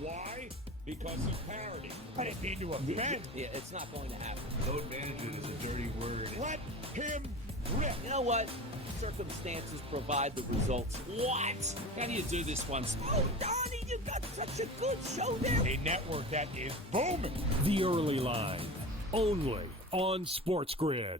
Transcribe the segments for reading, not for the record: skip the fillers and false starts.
Why? Because of parity. I didn't mean to offend. Yeah, it's not going to happen. Load management is a dirty word. Let him rip. You know what? Circumstances provide the results. What? How do you do this once? Oh, Donnie, you've got such a good show there. A network that is booming. The Early Line, only on SportsGrid.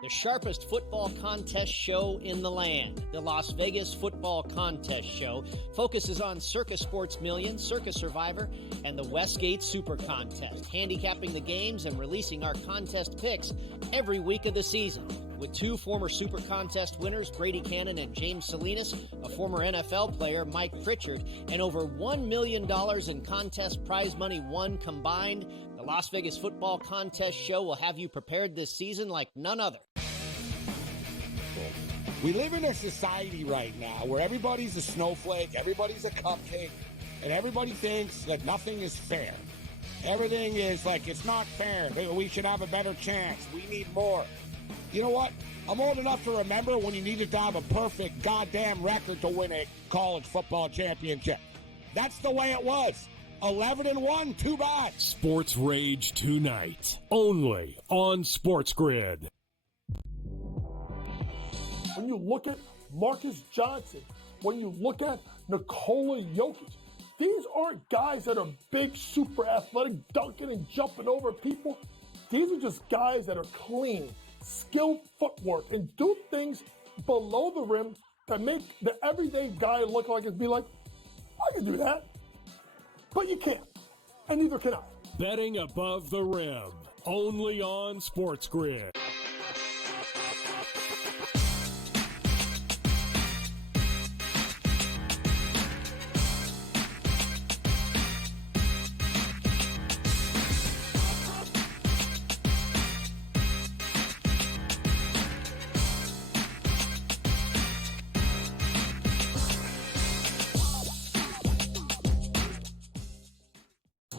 The sharpest football contest show in the land, the Las Vegas Football Contest Show, focuses on Circus Sports Million, Circus Survivor, and the Westgate Super Contest, handicapping the games and releasing our contest picks every week of the season. With two former Super Contest winners, Brady Cannon and James Salinas, a former NFL player, Mike Pritchard, and over $1 million in contest prize money won combined, the Las Vegas Football Contest Show will have you prepared this season like none other. We live in a society right now where everybody's a snowflake, everybody's a cupcake, and everybody thinks that nothing is fair. Everything is like, it's not fair. We should have a better chance. We need more. You know what? I'm old enough to remember when you needed to have a perfect goddamn record to win a college football championship. That's the way it was. 11-1, too bad. Sports Rage tonight, only on SportsGrid. When you look at Marcus Johnson, when you look at Nikola Jokic, these aren't guys that are big, super athletic, dunking and jumping over people. These are just guys that are clean, skilled footwork, and do things below the rim that make the everyday guy look like and be like, I can do that. But you can't, and neither can I. Betting above the rim, only on SportsGrid.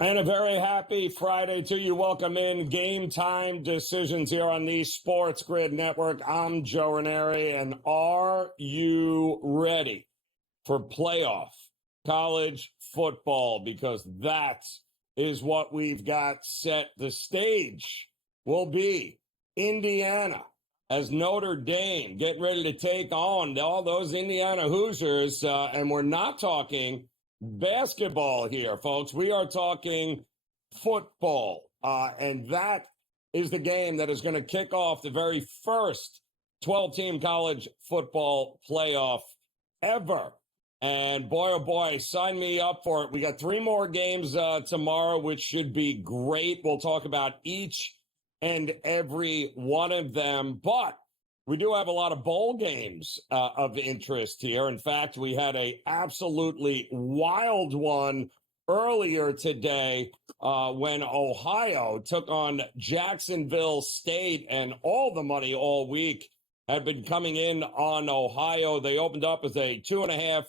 And a very happy Friday to you. Welcome in Game Time Decisions here on the SportsGrid Network. I'm Joe Raineri, and are you ready for playoff college football? Because that is what we've got set. The stage will be Indiana as Notre Dame getting ready to take on all those Indiana Hoosiers, and we're not talking basketball here, folks. We are talking football, and that is the game that is going to kick off the very first 12-team college football playoff ever. And boy, oh boy, sign me up for it. We got 3 more games tomorrow, which should be great. We'll talk about each and every one of them, but we do have a lot of bowl games of interest here. In fact, we had a absolutely wild one earlier today when Ohio took on Jacksonville State, and all the money all week had been coming in on Ohio. They opened up as a 2.5,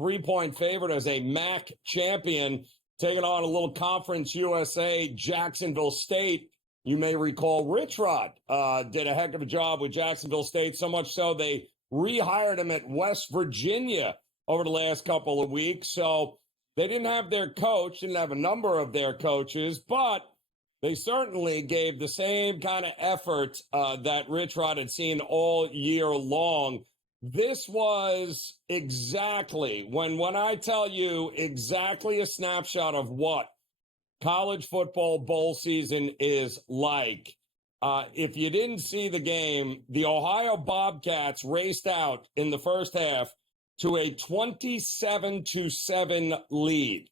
3-point favorite as a MAC champion, taking on a little Conference USA Jacksonville State. You may recall Rich Rod did a heck of a job with Jacksonville State, so much so they rehired him at West Virginia over the last couple of weeks. So they didn't have their coach, didn't have a number of their coaches, but they certainly gave the same kind of effort that Rich Rod had seen all year long. This was exactly, when I tell you exactly a snapshot of what college football bowl season is like. If you didn't see the game, the Ohio Bobcats raced out in the first half to a 27-7 lead.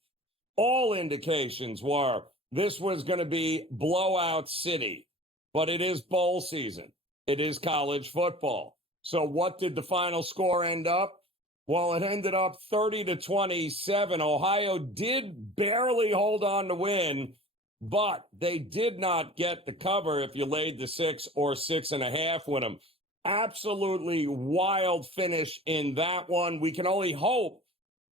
All indications were this was going to be blowout city, but it is bowl season. It is college football. So what did the final score end up? Well, it ended up 30-27. Ohio did barely hold on to win, but they did not get the cover if you laid the 6 or 6.5 with them. Absolutely wild finish in that one. We can only hope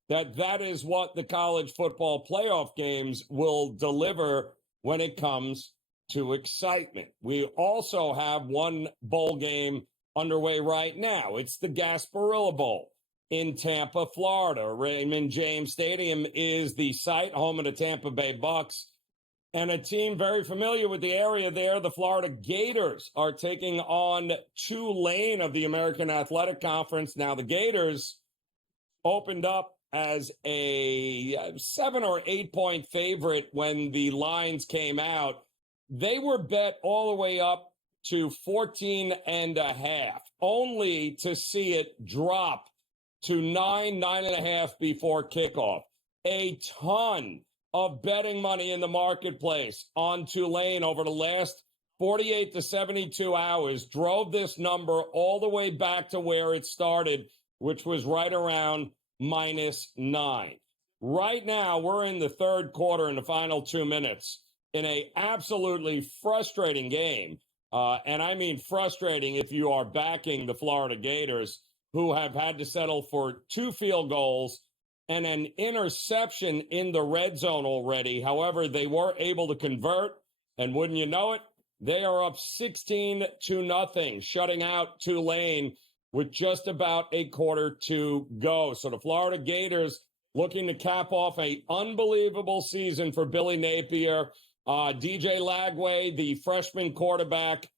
that that is what the college football playoff games will deliver when it comes to excitement. We also have one bowl game underway right now. It's the Gasparilla Bowl. in Tampa, Florida. Raymond James Stadium is the site, home of the Tampa Bay Bucks. And a team very familiar with the area there, the Florida Gators, are taking on Tulane of the American Athletic Conference. Now, the Gators opened up as a 7 or 8 point favorite when the lines came out. They were bet all the way up to 14.5, only to see it drop to 9.5 before kickoff. A ton of betting money in the marketplace on Tulane over the last 48 to 72 hours drove this number all the way back to where it started, which was right around -9. Right now, we're in the third quarter in the final 2 minutes in a absolutely frustrating game. And I mean frustrating if you are backing the Florida Gators, who have had to settle for 2 field goals and an interception in the red zone already. However, they were able to convert, and wouldn't you know it, they are up 16-0, shutting out Tulane with just about a quarter to go. So the Florida Gators looking to cap off an unbelievable season for Billy Napier. DJ Lagway, the freshman quarterback,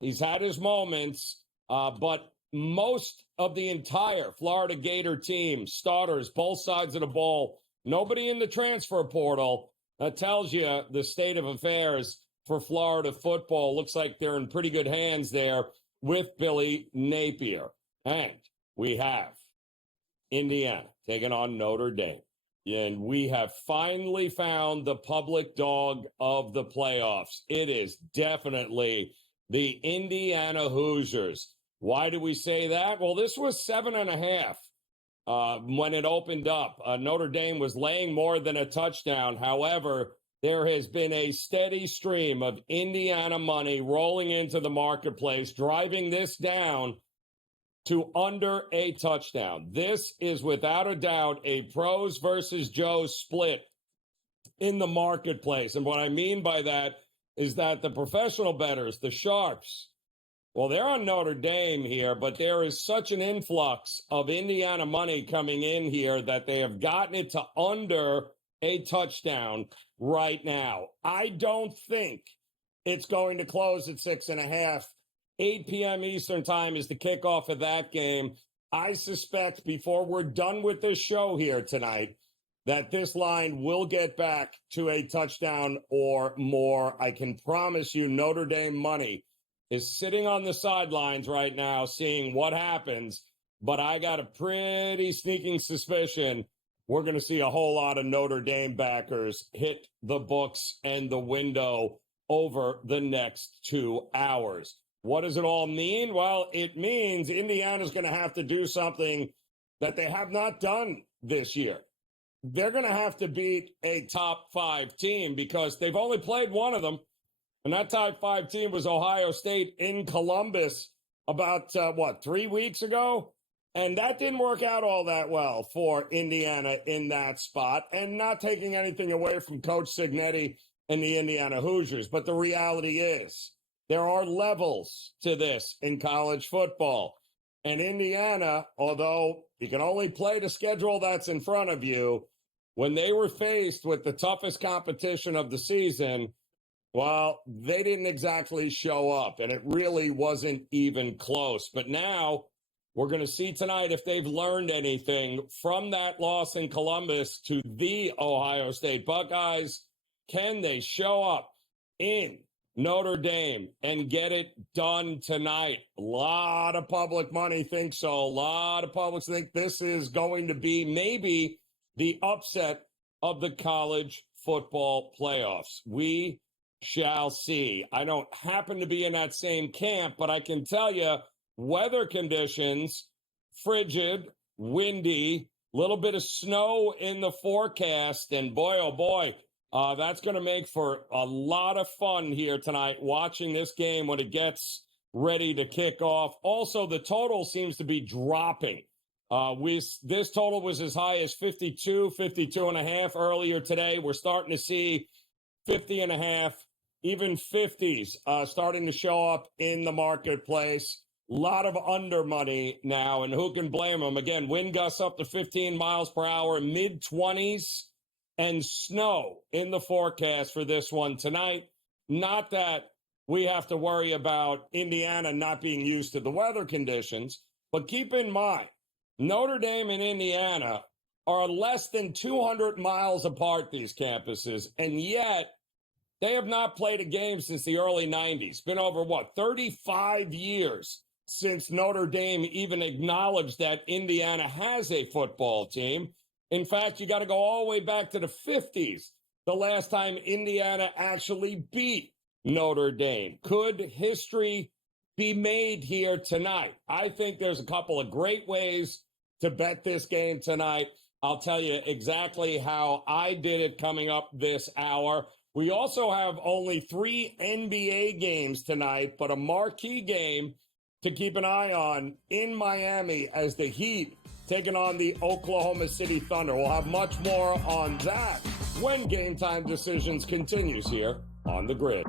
he's had his moments, but most of the entire Florida Gator team, starters, both sides of the ball, nobody in the transfer portal. That tells you the state of affairs for Florida football. Looks like they're in pretty good hands there with Billy Napier. And we have Indiana taking on Notre Dame. And we have finally found the public dog of the playoffs. It is definitely the Indiana Hoosiers. Why do we say that? Well, this was 7.5 when it opened up. Notre Dame was laying more than a touchdown. However, there has been a steady stream of Indiana money rolling into the marketplace, driving this down to under a touchdown. This is without a doubt a pros versus Joes split in the marketplace. And what I mean by that is that the professional bettors, the sharps, well, they're on Notre Dame here, but there is such an influx of Indiana money coming in here that they have gotten it to under a touchdown right now. I don't think it's going to close at 6.5. 8 p.m. Eastern time is the kickoff of that game. I suspect before we're done with this show here tonight that this line will get back to a touchdown or more. I can promise you Notre Dame money is sitting on the sidelines right now seeing what happens, but I got a pretty sneaking suspicion we're going to see a whole lot of Notre Dame backers hit the books and the window over the next 2 hours. What does it all mean? Well, it means Indiana's going to have to do something that they have not done this year. They're going to have to beat a top 5 team because they've only played one of them. And that top 5 team was Ohio State in Columbus about, 3 weeks ago? And that didn't work out all that well for Indiana in that spot. And not taking anything away from Coach Cignetti and the Indiana Hoosiers. But the reality is there are levels to this in college football. And Indiana, although you can only play the schedule that's in front of you, when they were faced with the toughest competition of the season, well, they didn't exactly show up, and it really wasn't even close. But now we're going to see tonight if they've learned anything from that loss in Columbus to the Ohio State Buckeyes. Can they show up in Notre Dame and get it done tonight? A lot of public money thinks so. A lot of publics think this is going to be maybe the upset of the college football playoffs. We shall see. I don't happen to be in that same camp, but I can tell you weather conditions, frigid, windy, little bit of snow in the forecast, and boy, oh boy, that's going to make for a lot of fun here tonight watching this game when it gets ready to kick off. Also, the total seems to be dropping. This total was as high as 52 and a half earlier today. We're starting to see 50 and a half, even 50s starting to show up in the marketplace. lot of under money now, and who can blame them? Again, wind gusts up to 15 miles per hour, mid-20s, and snow in the forecast for this one tonight. Not that we have to worry about Indiana not being used to the weather conditions, but keep in mind, Notre Dame and Indiana are less than 200 miles apart, these campuses, and yet they have not played a game since the early 90s. Been over, 35 years since Notre Dame even acknowledged that Indiana has a football team. In fact, you got to go all the way back to the 50s, the last time Indiana actually beat Notre Dame. Could history be made here tonight? I think there's a couple of great ways to bet this game tonight. I'll tell you exactly how I did it coming up this hour. We also have only 3 NBA games tonight, but a marquee game to keep an eye on in Miami as the Heat taking on the Oklahoma City Thunder. We'll have much more on that when Game Time Decisions continues here on the Grid.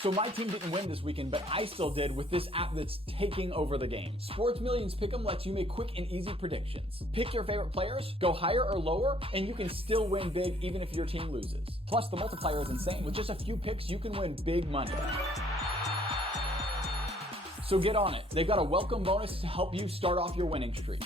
So my team didn't win this weekend, but I still did with this app that's taking over the game. Sports Millions Pick'em lets you make quick and easy predictions. Pick your favorite players, go higher or lower, and you can still win big even if your team loses. Plus, the multiplier is insane. With just a few picks, you can win big money. So get on it. They've got a welcome bonus to help you start off your winning streak.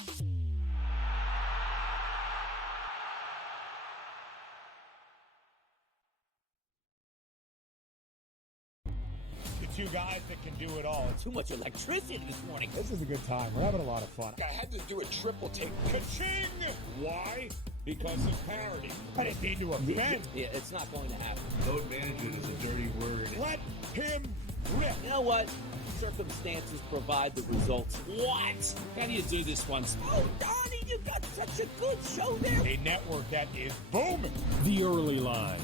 Two guys that can do it all. Too much electricity this morning. This is a good time. We're having a lot of fun. I had to do a triple take. Ka-ching! Why? Because of parity. I didn't mean to offend. Yeah, it's not going to happen. Load management is a dirty word. Let him rip. You know what? Circumstances provide the results. What? How do you do this one? Oh, Donnie, you got such a good show there. A network that is booming. The Early Line,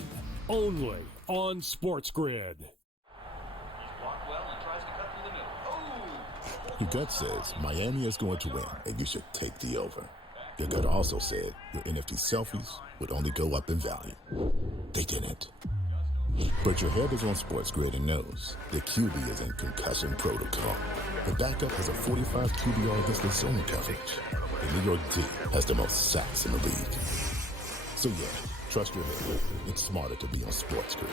only on SportsGrid. Your gut says Miami is going to win, and you should take the over. Your gut also said your NFT selfies would only go up in value. They didn't. But your head is on SportsGrid and knows the QB is in concussion protocol. The backup has a 45 QBR against the zone coverage. The New York D has the most sacks in the league. So yeah, trust your head. It's smarter to be on SportsGrid.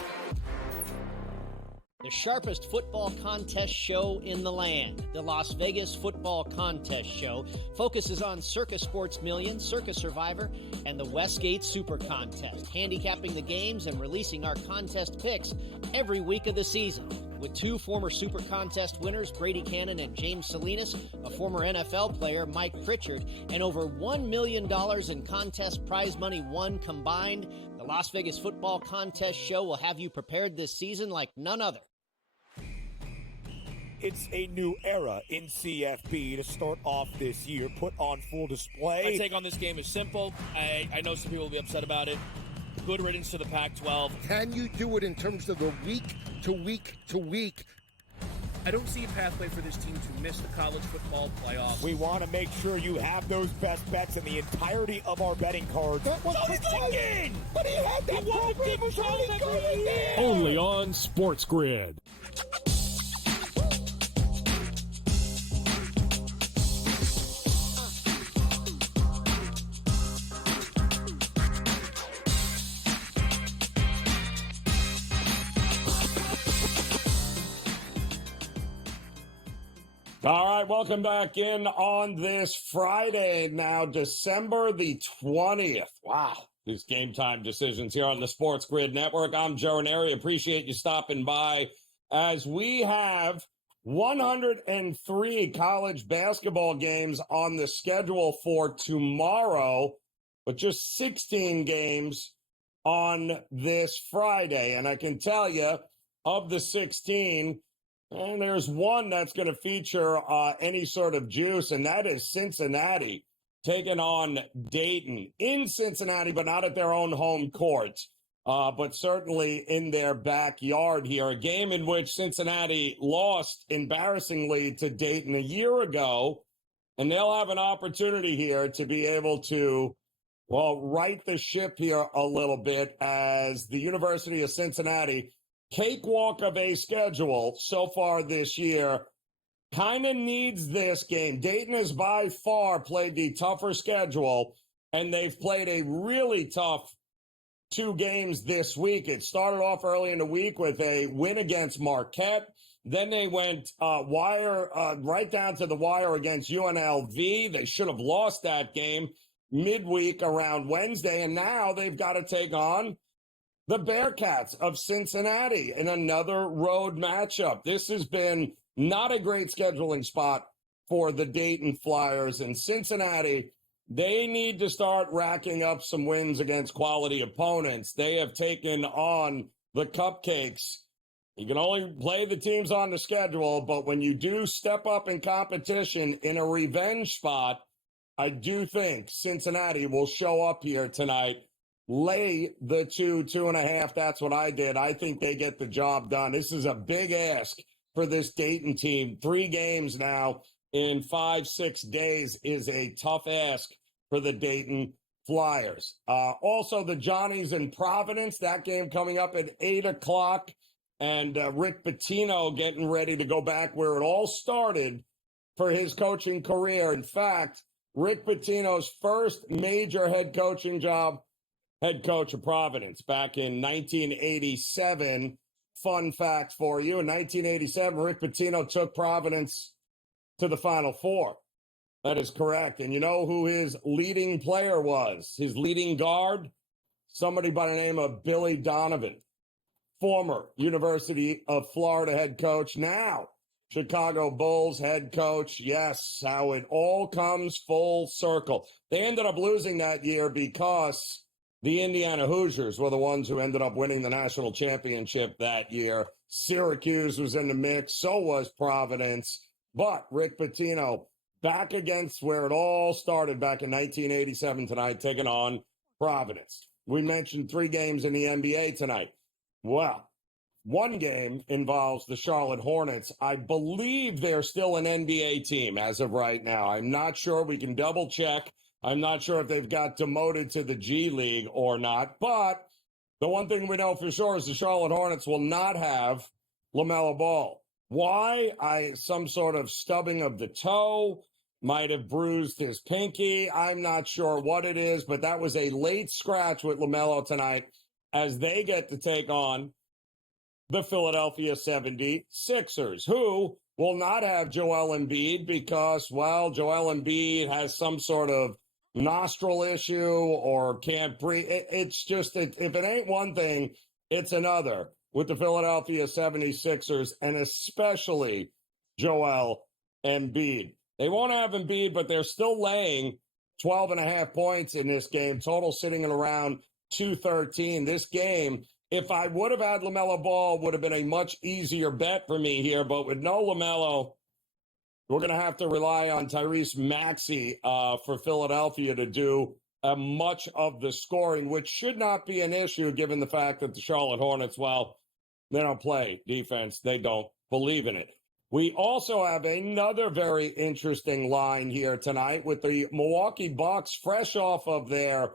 The sharpest football contest show in the land, the Las Vegas Football Contest Show, focuses on Circa Sports Million, Circa Survivor, and the Westgate Super Contest, handicapping the games and releasing our contest picks every week of the season. With 2 former Super Contest winners, Brady Cannon and James Salinas, a former NFL player, Mike Pritchard, and over $1 million in contest prize money won combined, the Las Vegas Football Contest Show will have you prepared this season like none other. It's a new era in CFB to start off this year, put on full display. My take on this game is simple. I know some people will be upset about it. Good riddance to the Pac-12. Can you do it in terms of the week to week to week? I don't see a pathway for this team to miss the college football playoffs. We want to make sure you have those best bets in the entirety of our betting cards. That was thinking! But he had that program was really good there! Only on SportsGrid. All right, welcome back in on this Friday now, December the 20th. Wow, these Game Time Decisions here on the SportsGrid Network. I'm Joe Raineri. Appreciate you stopping by as we have 103 college basketball games on the schedule for tomorrow, but just 16 games on this Friday. And I can tell you, of the 16, and there's one that's going to feature any sort of juice, and that is Cincinnati taking on Dayton in Cincinnati, but not at their own home courts. but certainly in their backyard here. A game in which Cincinnati lost embarrassingly to Dayton a year ago, and they'll have an opportunity here to be able to, well, right the ship here a little bit as the University of Cincinnati, cakewalk of a schedule so far this year, kind of needs this game. Dayton has by far played the tougher schedule, and they've played a really tough 2 games this week. It started off early in the week with a win against Marquette. Then they went right down to the wire against UNLV. They should have lost that game midweek around Wednesday, and now they've got to take on the Bearcats of Cincinnati in another road matchup. This has been not a great scheduling spot for the Dayton Flyers, and Cincinnati, they need to start racking up some wins against quality opponents. They have taken on the Cupcakes. You can only play the teams on the schedule, but when you do step up in competition in a revenge spot, I do think Cincinnati will show up here tonight, lay the 2.5. That's what I did. I think they get the job done. This is a big ask for this Dayton team. 3 games now in 5-6 days is a tough ask for the Dayton Flyers. Also, the Johnnies in Providence, that game coming up at 8 o'clock. And Rick Pitino getting ready to go back where it all started for his coaching career. In fact, Rick Pitino's first major head coaching job, head coach of Providence, back in 1987. Fun fact for you, in 1987, Rick Pitino took Providence to the Final Four. That is correct. And you know who his leading player was? His leading guard? Somebody by the name of Billy Donovan, former University of Florida head coach, now Chicago Bulls head coach. Yes, how it all comes full circle. They ended up losing that year because the Indiana Hoosiers were the ones who ended up winning the national championship that year. Syracuse was in the mix, so was Providence. But Rick Pitino back against where it all started back in 1987 tonight, taking on Providence. We mentioned 3 games in the NBA tonight. Well, 1 game involves the Charlotte Hornets. I believe they're still an NBA team as of right now. I'm not sure. We can double check. I'm not sure if they've got demoted to the G League or not. But the one thing we know for sure is the Charlotte Hornets will not have LaMelo Ball. Why? Some sort of stubbing of the toe, might have bruised his pinky. I'm not sure what it is, but that was a late scratch with LaMelo tonight as they get to take on the Philadelphia 76ers, who will not have Joel Embiid because, well, Joel Embiid has some sort of nostril issue or can't breathe. It's just, if it ain't one thing, it's another with the Philadelphia 76ers, and especially Joel Embiid. They won't have Embiid, but they're still laying 12.5 points in this game, total sitting at around 213. This game, if I would have had LaMelo Ball, would have been a much easier bet for me here. But with no LaMelo, we're going to have to rely on Tyrese Maxey for Philadelphia to do much of the scoring, which should not be an issue given the fact that the Charlotte Hornets, well, they don't play defense. They don't believe in it. We also have another very interesting line here tonight with the Milwaukee Bucks fresh off of their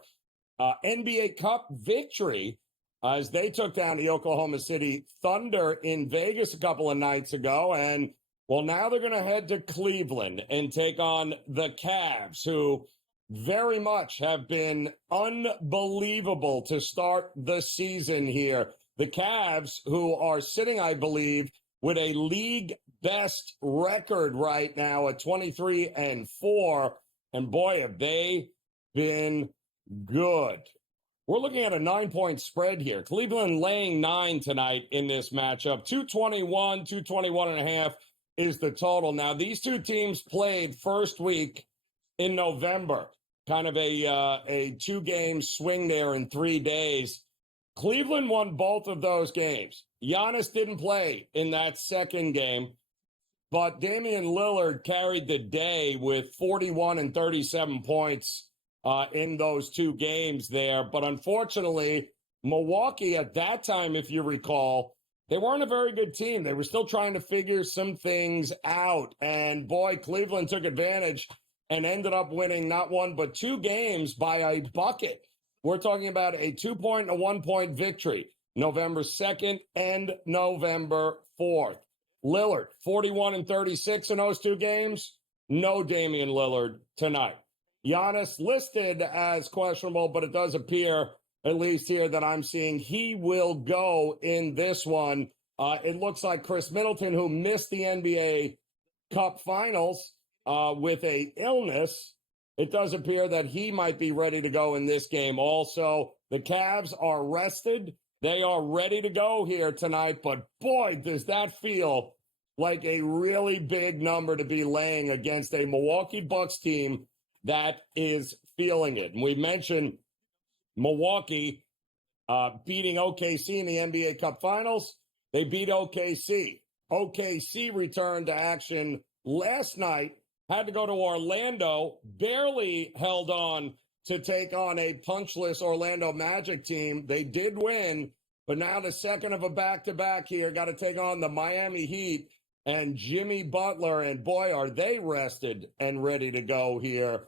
NBA Cup victory as they took down the Oklahoma City Thunder in Vegas a couple of nights ago. And, well, now they're going to head to Cleveland and take on the Cavs, who very much have been unbelievable to start the season here. The Cavs, who are sitting, I believe, with a league best record right now at 23-4. And boy, have they been good. We're looking at a 9-point spread here. Cleveland laying 9 tonight in this matchup. 221.5 is the total. Now, these two teams played first week in November. Kind of a 2-game swing there in 3 days. Cleveland won both of those games. Giannis didn't play in that second game, but Damian Lillard carried the day with 41 and 37 points in those 2 games there. But unfortunately, Milwaukee at that time, if you recall, they weren't a very good team. They were still trying to figure some things out. And boy, Cleveland took advantage and ended up winning not one but two games by a bucket. We're talking about a 2-point and a 1-point victory, November 2nd and November 4th. Lillard, 41 and 36 in those two games. No Damian Lillard tonight. Giannis listed as questionable, but it does appear, at least here that I'm seeing, he will go in this one. It looks like Chris Middleton, who missed the NBA Cup Finals with a illness, it does appear that he might be ready to go in this game. Also, the Cavs are rested. They are ready to go here tonight, but boy, does that feel like a really big number to be laying against a Milwaukee Bucks team that is feeling it. And we mentioned Milwaukee beating OKC in the NBA Cup Finals. They beat OKC. OKC returned to action last night, had to go to Orlando, barely held on to take on a punchless Orlando Magic team. They did win, but now the second of a back-to-back here, got to take on the Miami Heat and Jimmy Butler, and boy, are they rested and ready to go here.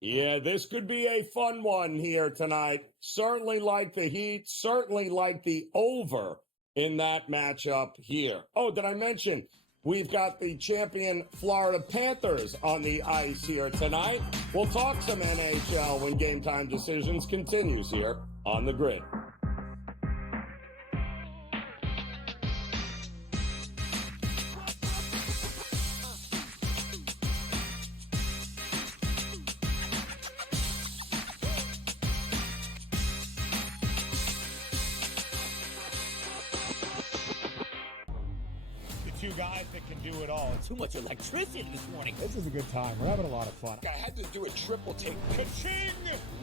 Yeah, this could be a fun one here tonight. Certainly like the Heat, certainly like the over in that matchup here. Oh, did I mention we've got the champion Florida Panthers on the ice here tonight? We'll talk some NHL when Game Time Decisions continues here on the Grid. Two guys that can do it all. Too much electricity this morning. This is a good time. We're having a lot of fun. I had to do a triple take. Ka-ching!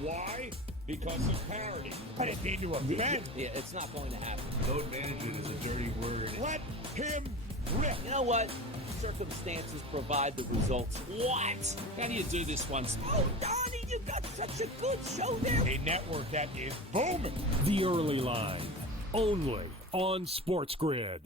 Why? Because of parity. I didn't mean to offend. Yeah, it's not going to happen. Load management is a dirty word. Let him rip. You know what? Circumstances provide the results. What? How do you do this one? Oh, Donnie, you got such a good show there. A network that is booming. The Early Line, only on SportsGrid.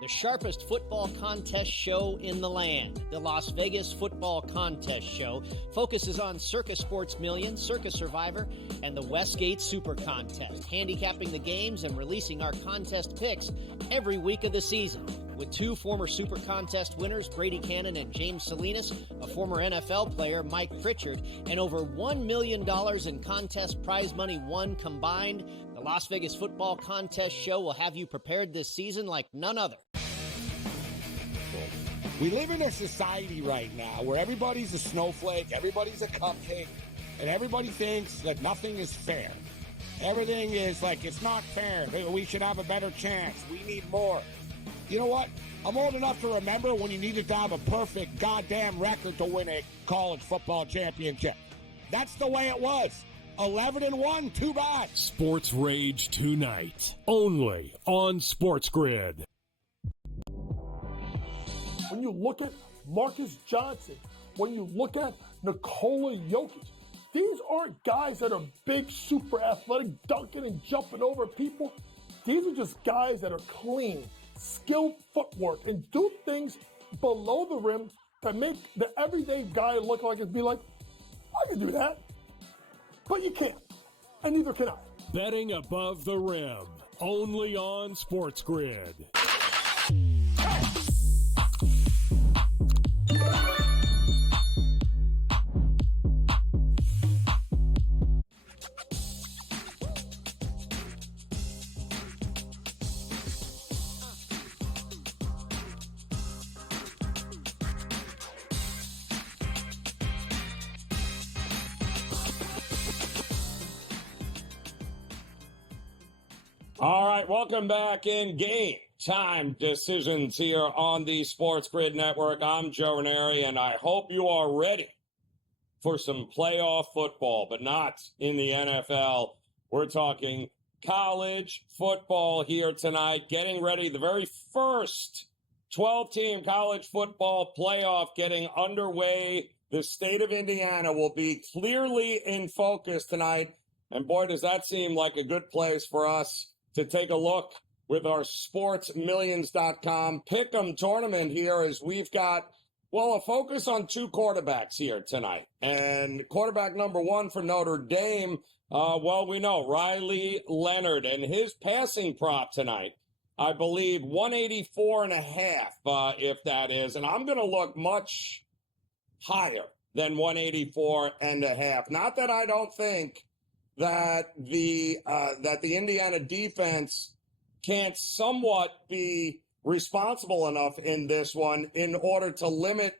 The sharpest football contest show in the land, the Las Vegas Football Contest Show, focuses on Circus Sports Million, Circus Survivor, and the Westgate Super Contest, handicapping the games and releasing our contest picks every week of the season. With two former Super Contest winners, Brady Cannon and James Salinas, a former NFL player, Mike Pritchard, and over $1 million in contest prize money won combined, the Las Vegas Football Contest Show will have you prepared this season like none other. We live in a society right now where everybody's a snowflake, everybody's a cupcake, and everybody thinks that nothing is fair. Everything is like, it's not fair. We should have a better chance. We need more. You know what? I'm old enough to remember when you needed to have a perfect goddamn record to win a college football championship. That's the way it was. 11-1, too bad. Sports Rage tonight, only on SportsGrid. When you look at Marcus Johnson, when you look at Nikola Jokic, these aren't guys that are big, super athletic, dunking and jumping over people. These are just guys that are clean, skilled footwork, and do things below the rim that make the everyday guy look like it'd be like, I can do that. But you can't, and neither can I. Betting above the rim, only on SportsGrid. All right, welcome back in Game Time Decisions here on the SportsGrid Network. I'm Joe Raineri, and I hope you are ready for some playoff football, but not in the NFL. We're talking college football here tonight, getting ready. The very first 12-team college football playoff getting underway. The state of Indiana will be clearly in focus tonight And boy, does that seem like a good place for us to take a look with our SportsMillions.com Pick'em tournament here, as we've got, well, a focus on two quarterbacks here tonight. And quarterback number one for Notre Dame, well, we know Riley Leonard, and his passing prop tonight, I believe 184.5, if that is. And I'm going to look much higher than 184.5. Not that I don't think that the Indiana defense can't somewhat be responsible enough in this one in order to limit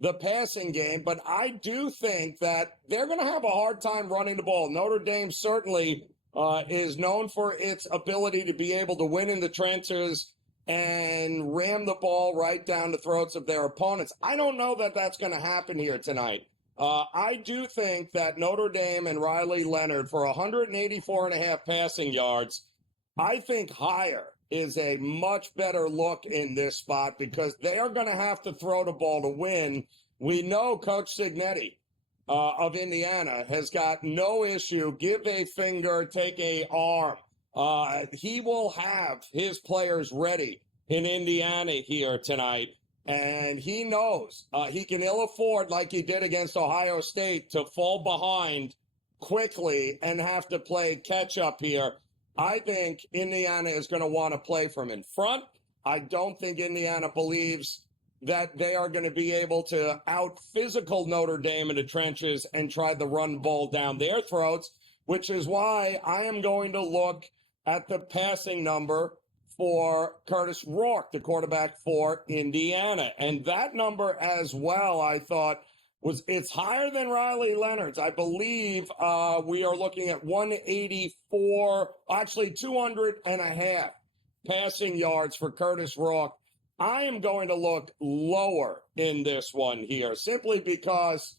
the passing game, but I do think that they're going to have a hard time running the ball. Notre Dame certainly is known for its ability to be able to win in the trenches and ram the ball right down the throats of their opponents. I don't know that that's going to happen here tonight. I do think that Notre Dame and Riley Leonard for 184.5 passing yards, I think higher is a much better look in this spot because they are going to have to throw the ball to win. We know Coach Cignetti of Indiana has got no issue. Give a finger, take a arm. He will have his players ready in Indiana here tonight. And he knows he can ill afford, like he did against Ohio State, to fall behind quickly and have to play catch up here. I think Indiana is going to want to play from in front. I don't think Indiana believes that they are going to be able to out-physical Notre Dame in the trenches and try to run ball down their throats, which is why I am going to look at the passing number for Curtis Rourke, the quarterback for Indiana. And that number as well, I thought, it's higher than Riley Leonard's. I believe we are looking at 200.5 passing yards for Curtis Rourke. I am going to look lower in this one here, simply because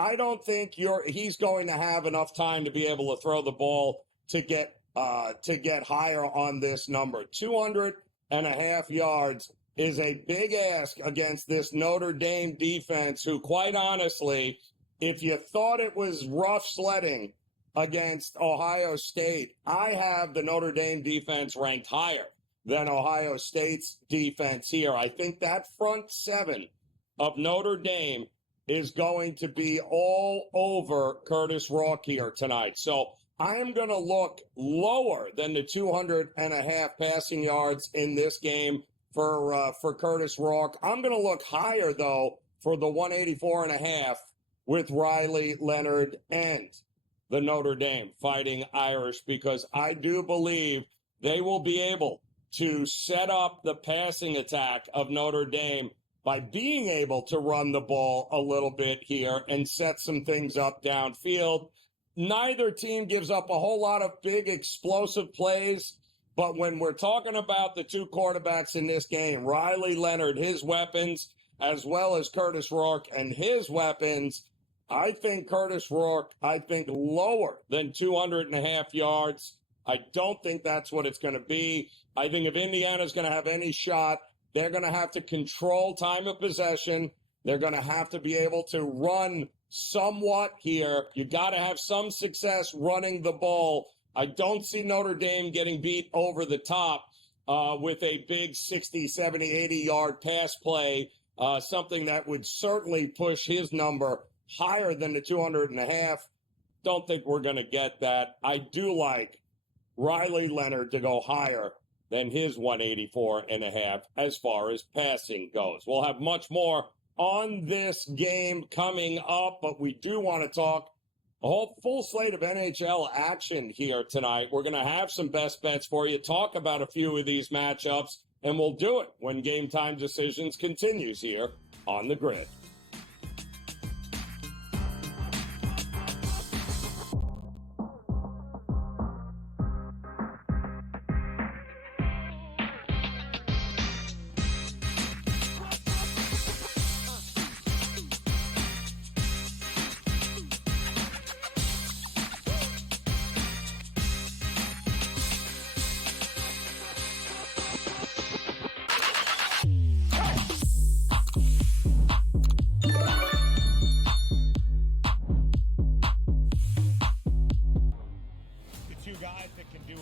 I don't think he's going to have enough time to be able to throw the ball to get higher on this number. 200.5 yards is a big ask against this Notre Dame defense, who, quite honestly, if you thought it was rough sledding against Ohio State, I have the Notre Dame defense ranked higher than Ohio State's defense here. I think that front seven of Notre Dame is going to be all over Curtis Rourke here tonight. So I am going to look lower than the 200.5 passing yards in this game for Curtis Rourke. I'm going to look higher, though, for the 184.5 with Riley Leonard and the Notre Dame Fighting Irish, because I do believe they will be able to set up the passing attack of Notre Dame by being able to run the ball a little bit here and set some things up downfield. Neither team gives up a whole lot of big explosive plays, but when we're talking about the two quarterbacks in this game, Riley Leonard, his weapons, as well as Curtis Rourke and his weapons, I think Curtis Rourke, lower than 200.5 yards. I don't think that's what it's going to be. I think if Indiana's going to have any shot, they're going to have to control time of possession. They're going to have to be able to run somewhat here. You got to have some success running the ball. I don't see Notre Dame getting beat over the top with a big 60, 70, 80-yard pass play, something that would certainly push his number higher than the 200.5. Don't think we're going to get that. I do like Riley Leonard to go higher than his 184.5 as far as passing goes. We'll have much more on this game coming up, but we do want to talk a whole full slate of NHL action here tonight. We're going to have some best bets for you, talk about a few of these matchups, and we'll do it when Game Time Decisions continues here on the Grid.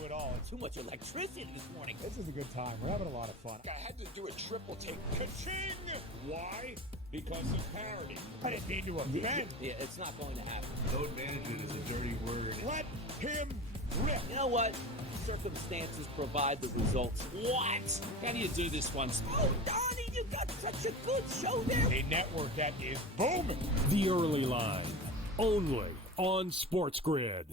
it all. Too much electricity this morning. This is a good time. We're having a lot of fun. I had to do a triple take. Ka-ching! Why? Because of parity. I didn't mean to offend. Yeah, it's not going to happen. Load management is a dirty word. Let him rip. You know what? Circumstances provide the results. What? How do you do this one? Oh, Donnie, you got such a good show there. A network that is booming. The Early Line, only on SportsGrid.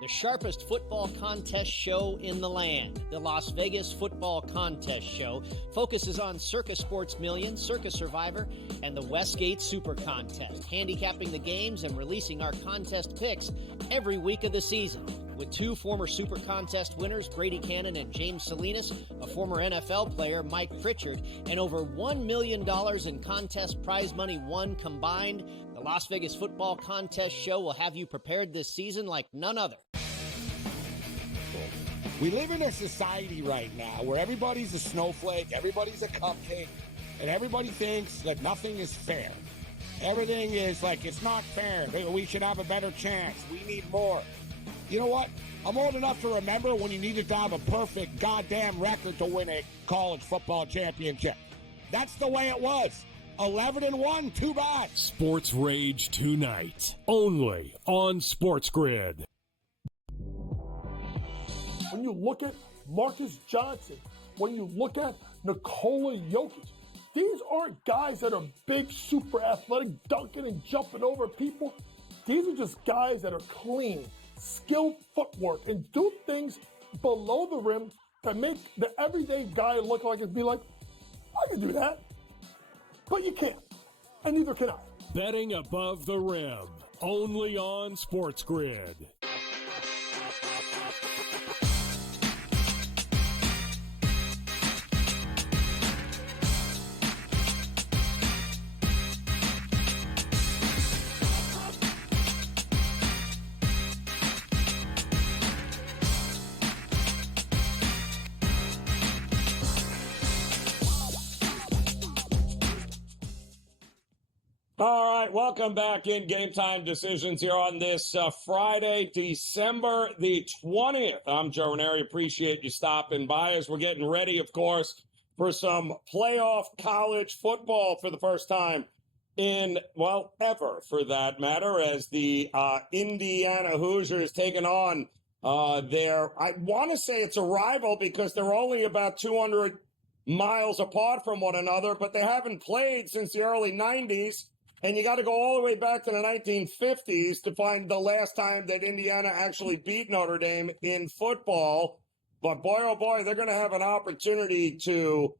The sharpest football contest show in the land, the Las Vegas Football Contest Show, focuses on Circus Sports Million, Circus Survivor, and the Westgate Super Contest, handicapping the games and releasing our contest picks every week of the season. With two former Super Contest winners, Brady Cannon and James Salinas, a former NFL player, Mike Pritchard, and over $1 million in contest prize money won combined, the Las Vegas Football Contest Show will have you prepared this season like none other. We live in a society right now where everybody's a snowflake, everybody's a cupcake, and everybody thinks that nothing is fair. Everything is like, it's not fair. We should have a better chance. We need more. You know what? I'm old enough to remember when you needed to have a perfect goddamn record to win a college football championship. That's the way it was. 11-1, too bad. Sports Rage tonight, only on SportsGrid. When you look at Marcus Johnson, when you look at Nikola Jokic, these aren't guys that are big, super athletic, dunking and jumping over people. These are just guys that are clean, skilled footwork, and do things below the rim that make the everyday guy look like it'd be like, I can do that. But you can't, and neither can I. Betting above the rim, only on SportsGrid. All right, welcome back in Game Time Decisions here on this Friday, December the 20th. I'm Joe Raineri. Appreciate you stopping by as we're getting ready, of course, for some playoff college football for the first time in, well, ever for that matter, as the Indiana Hoosiers taking on their, I want to say it's a rival because they're only about 200 miles apart from one another, but they haven't played since the early 90s. And you got to go all the way back to the 1950s to find the last time that Indiana actually beat Notre Dame in football. But boy, oh boy, they're going to have an opportunity to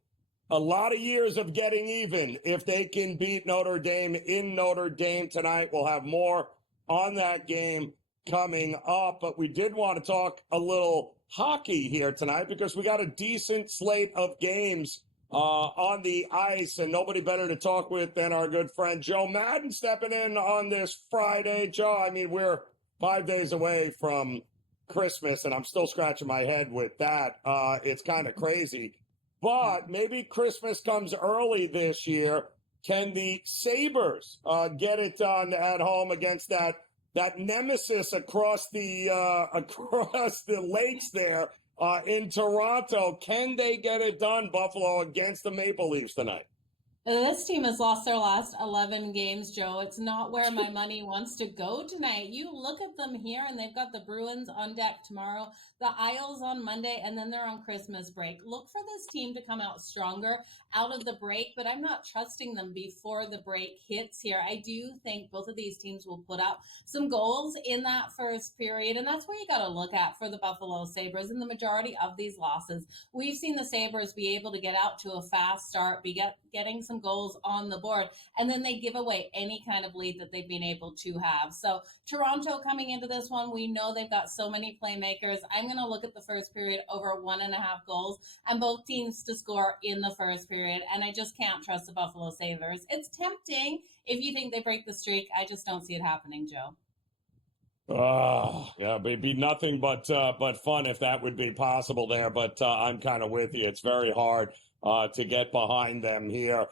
a lot of years of getting even if they can beat Notre Dame in Notre Dame tonight. We'll have more on that game coming up. But we did want to talk a little hockey here tonight because we got a decent slate of games on the ice, and nobody better to talk with than our good friend Joe Madden stepping in on this Friday. Joe, I mean, we're 5 days away from Christmas, and I'm still scratching my head with that. It's kind of crazy. But maybe Christmas comes early this year. Can the Sabres get it done at home against that nemesis across the lakes there? In Toronto, can they get it done, Buffalo, against the Maple Leafs tonight? This team has lost their last 11 games, Joe. It's not where my money wants to go tonight. You look at them here, and they've got the Bruins on deck tomorrow, the Isles on Monday, and then they're on Christmas break. Look for this team to come out stronger out of the break, but I'm not trusting them before the break hits here. I do think both of these teams will put up some goals in that first period, and that's what you got to look at for the Buffalo Sabres in the majority of these losses. We've seen the Sabres be able to get out to a fast start, getting some goals on the board, and then they give away any kind of lead that they've been able to have. So Toronto coming into this one, we know they've got so many playmakers. I'm going to look at the first period over 1.5 goals and both teams to score in the first period, and I just can't trust the Buffalo Sabres. It's tempting if you think they break the streak. I just don't see it happening, Joe. Yeah, it'd be nothing but fun if that would be possible there, but I'm kind of with you. It's very hard to get behind them here.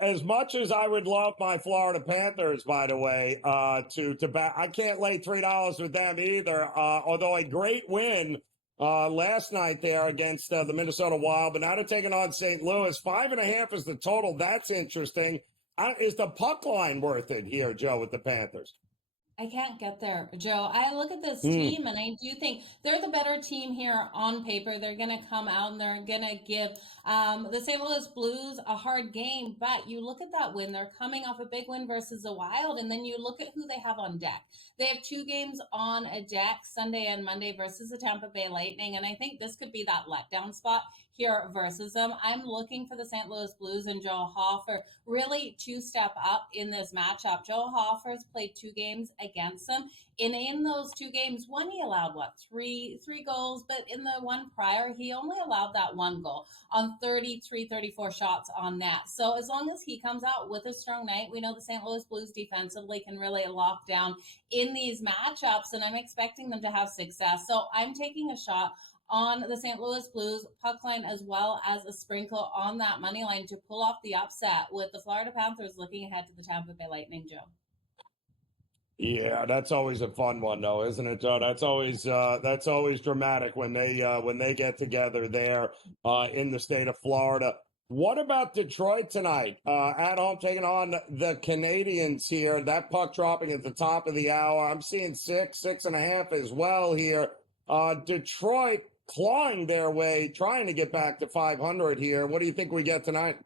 As much as I would love my Florida Panthers, by the way, to bet, I can't lay $3 with them either. Although a great win last night there against the Minnesota Wild, but now they're taking on St. Louis. 5.5 is the total. That's interesting. Is the puck line worth it here, Joe, with the Panthers? I can't get there, Joe. I look at this team and I do think they're the better team here on paper. They're going to come out and they're going to give the St. Louis Blues a hard game. But you look at that win. They're coming off a big win versus the Wild. And then you look at who they have on deck. They have 2 games on a deck, Sunday and Monday versus the Tampa Bay Lightning. And I think this could be that letdown spot here versus them. I'm looking for the St. Louis Blues and Joe Hofer really to step up in this matchup. Joe Hofer's played 2 games against them. In those 2 games, one he allowed three goals, but in the one prior, he only allowed that 1 goal on 34 shots on net. So as long as he comes out with a strong night, we know the St. Louis Blues defensively can really lock down in these matchups, and I'm expecting them to have success. So I'm taking a shot on the St. Louis Blues puck line as well as a sprinkle on that money line to pull off the upset with the Florida Panthers looking ahead to the Tampa Bay Lightning, Joe. Yeah, that's always a fun one, though, isn't it, Joe? That's always dramatic when they get together there in the state of Florida. What about Detroit tonight? At home taking on the Canadians here. That puck dropping at the top of the hour. I'm seeing 6.5 as well here. Detroit clawing their way, trying to get back to 500 here. What do you think we get tonight?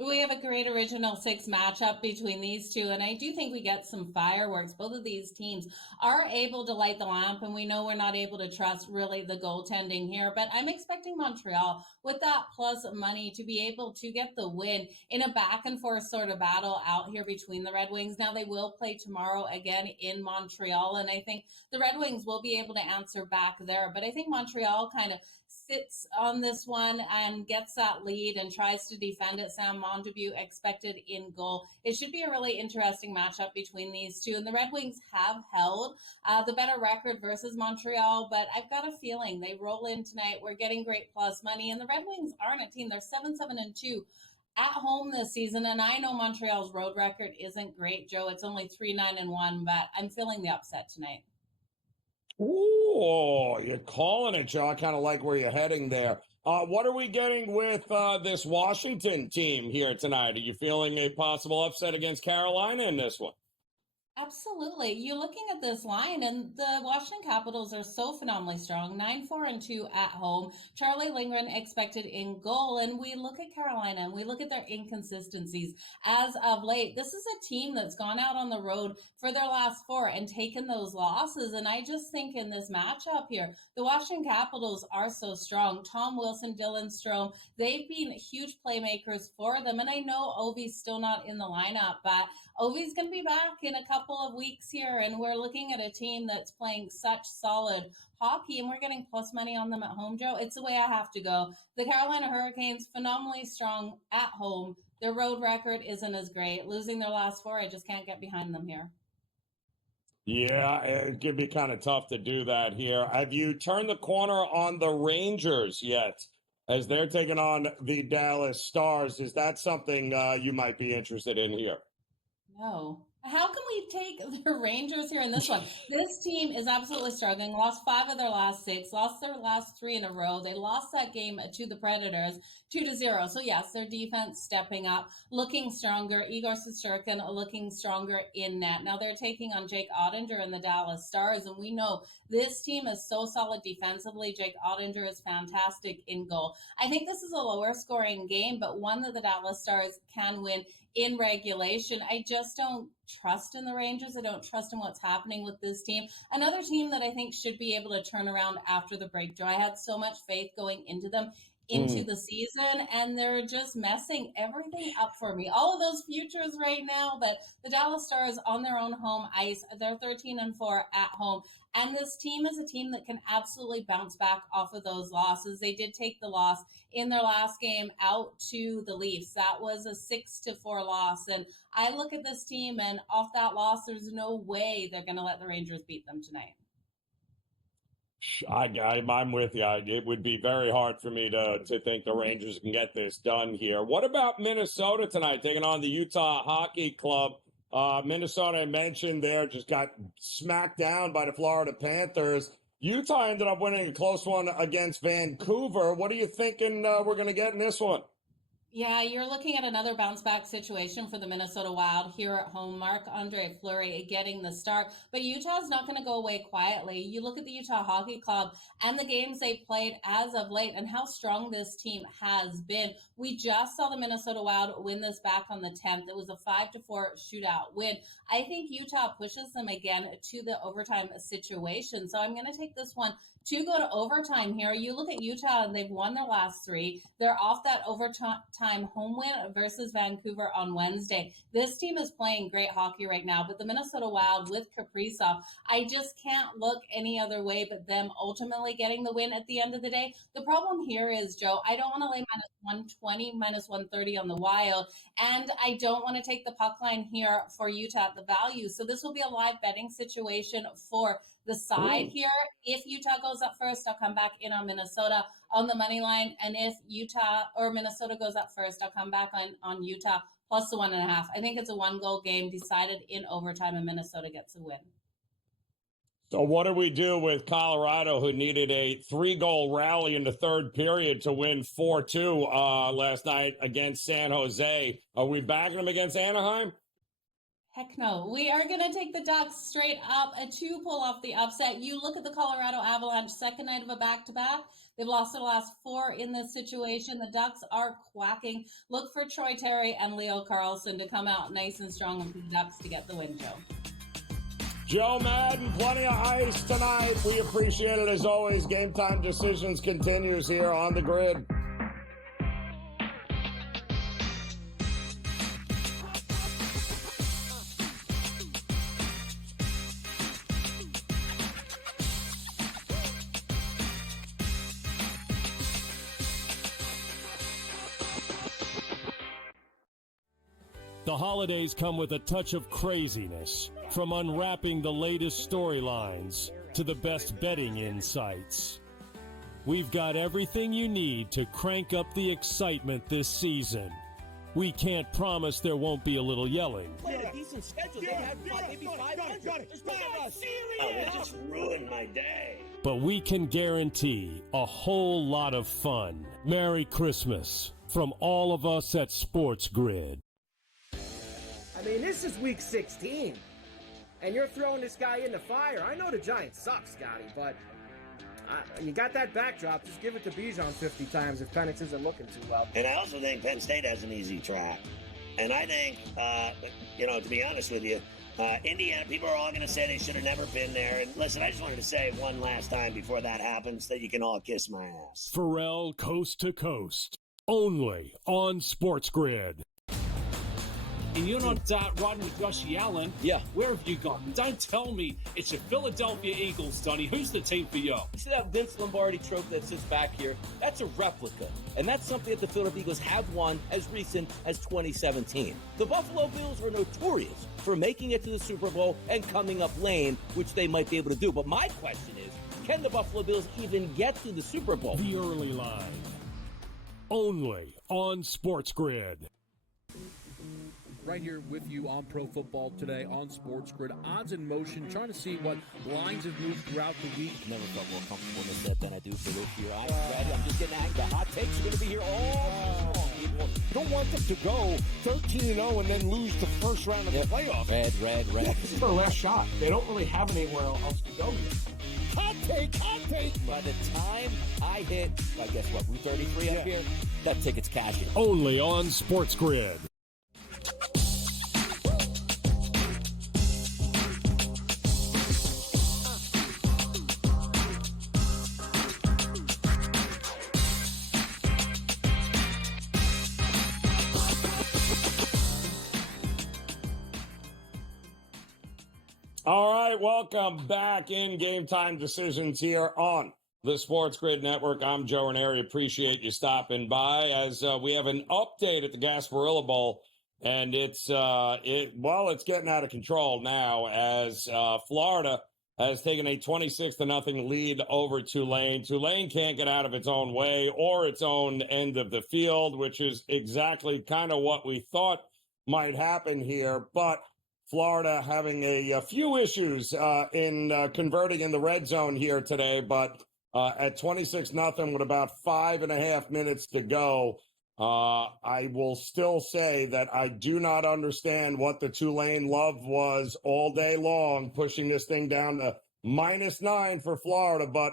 We have a great original 6 matchup between these two, and I do think we get some fireworks. Both of these teams are able to light the lamp, and we know we're not able to trust really the goaltending here, but I'm expecting Montreal with that plus money to be able to get the win in a back and forth sort of battle out here between the Red Wings. Now they will play tomorrow again in Montreal, and I think the Red Wings will be able to answer back there, but I think Montreal kind of sits on this one and gets that lead and tries to defend it. Sam Montague expected in goal. It should be a really interesting matchup between these two. And the Red Wings have held the better record versus Montreal, but I've got a feeling they roll in tonight. We're getting great plus money. And the Red Wings aren't a team. They're 7-7-2 at home this season. And I know Montreal's road record isn't great, Joe. It's only 3-9-1, but I'm feeling the upset tonight. Ooh, you're calling it, Joe. I kind of like where you're heading there. What are we getting with this Washington team here tonight? Are you feeling a possible upset against Carolina in this one? Absolutely. You're looking at this line, and the Washington Capitals are so phenomenally strong, 9-4-2 at home. Charlie Lindgren expected in goal, and we look at Carolina, and we look at their inconsistencies as of late. This is a team that's gone out on the road for their last 4 and taken those losses, and I just think in this matchup here, the Washington Capitals are so strong. Tom Wilson, Dylan Strome, they've been huge playmakers for them, and I know Ovi's still not in the lineup, but Ovi's going to be back in a couple of weeks here, and we're looking at a team that's playing such solid hockey, and we're getting plus money on them at home, Joe. It's the way I have to go. The Carolina Hurricanes, phenomenally strong at home. Their road record isn't as great. Losing their last 4, I just can't get behind them here. Yeah, it could be kind of tough to do that here. Have you turned the corner on the Rangers yet? As they're taking on the Dallas Stars, is that something you might be interested in here? No. How can we take the Rangers here in this one? This team is absolutely struggling. Lost 5 of their last 6. Lost their last 3 in a row. They lost that game to the Predators 2-0. So yes, their defense stepping up, looking stronger. Igor Shesterkin looking stronger in net. Now they're taking on Jake Ottinger and the Dallas Stars, and we know this team is so solid defensively. Jake Ottinger is fantastic in goal. I think this is a lower scoring game, but one that the Dallas Stars can win in regulation. I just don't trust in the Rangers. I don't trust in what's happening with this team. Another team that I think should be able to turn around after the break, Joe. I had so much faith going into them into the season, and they're just messing everything up for me. All of those futures right now, but the Dallas Stars on their own home ice, they're 13-4 at home. And this team is a team that can absolutely bounce back off of those losses. They did take the loss in their last game out to the Leafs. That was a 6-4 loss. And I look at this team, and off that loss, there's no way they're going to let the Rangers beat them tonight. I'm with you. It would be very hard for me to think the Rangers can get this done here. What about Minnesota tonight, taking on the Utah Hockey Club? Minnesota, I mentioned there, just got smacked down by the Florida Panthers. Utah ended up winning a close one against Vancouver. What are you thinking we're going to get in this one? Yeah, you're looking at another bounce back situation for the Minnesota Wild here at home. Marc-Andre Fleury getting the start, but Utah's not going to go away quietly. You look at the Utah Hockey Club and the games they played as of late and how strong this team has been. We just saw the Minnesota Wild win this back on the 10th. It was a 5-4 shootout win. I think Utah pushes them again to the overtime situation. So I'm going to take this one to go to overtime here. You look at Utah, and they've won their last three. They're off that overtime home win versus Vancouver on Wednesday. This team is playing great hockey right now, but the Minnesota Wild with Kaprizov, I just can't look any other way but them ultimately getting the win at the end of the day. The problem here is, Joe, I don't want to lay minus 120, minus 130 on the Wild, and I don't want to take the puck line here for Utah at the value. So this will be a live betting situation for the side here. If Utah goes up first, I'll come back in on Minnesota on the money line. And if Utah or Minnesota goes up first, I'll come back on Utah plus the 1.5. I think it's a 1-goal game decided in overtime, and Minnesota gets a win. So what do we do with Colorado, who needed a 3-goal rally in the third period to win 4-2 last night against San Jose? Are we backing them against Anaheim? Heck no. We are going to take the Ducks straight up to pull off the upset. You look at the Colorado Avalanche, second night of a back-to-back. They've lost their last 4 in this situation. The Ducks are quacking. Look for Troy Terry and Leo Carlson to come out nice and strong and for the Ducks to get the win, Joe. Joe Madden, plenty of ice tonight. We appreciate it as always. Game Time Decisions continues here on the grid. The holidays come with a touch of craziness, from unwrapping the latest storylines to the best betting insights. We've got everything you need to crank up the excitement this season. We can't promise there won't be a little yelling. Played a decent schedule. They had maybe 500. It just ruined my day. But we can guarantee a whole lot of fun. Merry Christmas from all of us at SportsGrid. I mean, this is week 16, and you're throwing this guy in the fire. I know the Giants suck, Scotty, but you got that backdrop. Just give it to Bijan 50 times if Penix isn't looking too well. And I also think Penn State has an easy track. And I think, to be honest with you, Indiana, people are all going to say they should have never been there. And listen, I just wanted to say one last time before that happens that you can all kiss my ass. Pharrell Coast to Coast, only on SportsGrid. And you're not riding with Josh Allen. Yeah. Where have you gone? Don't tell me it's your Philadelphia Eagles, Donnie. Who's the team for you? You see that Vince Lombardi trophy that sits back here? That's a replica. And that's something that the Philadelphia Eagles have won as recent as 2017. The Buffalo Bills are notorious for making it to the Super Bowl and coming up lame, which they might be able to do. But my question is, can the Buffalo Bills even get to the Super Bowl? The early line, only on SportsGrid. Right here with you on Pro Football Today on SportsGrid. Odds in motion, trying to see what lines have moved throughout the week. Never felt more comfortable in this set than I do for this year. I'm ready. I'm just getting angry. The hot takes are going to be here all people. Don't want them to go 13-0 and then lose the first round of the playoffs. Red. This is their last shot. They don't really have anywhere else to go yet. Hot take. By the time I hit, I guess what, Route 33 up here, that ticket's cashing. Only on SportsGrid. All right, welcome back in Game Time Decisions here on the SportsGrid Network. I'm Joe Raineri. Appreciate you stopping by as we have an update at the Gasparilla Bowl, and it's getting out of control now as Florida has taken a 26-0 lead over Tulane. Tulane can't get out of its own way or its own end of the field, which is exactly kind of what we thought might happen here, but Florida having a few issues in converting in the red zone here today, but at 26-0 with about 5.5 minutes to go, I will still say that I do not understand what the Tulane love was all day long, pushing this thing down to -9 for Florida, but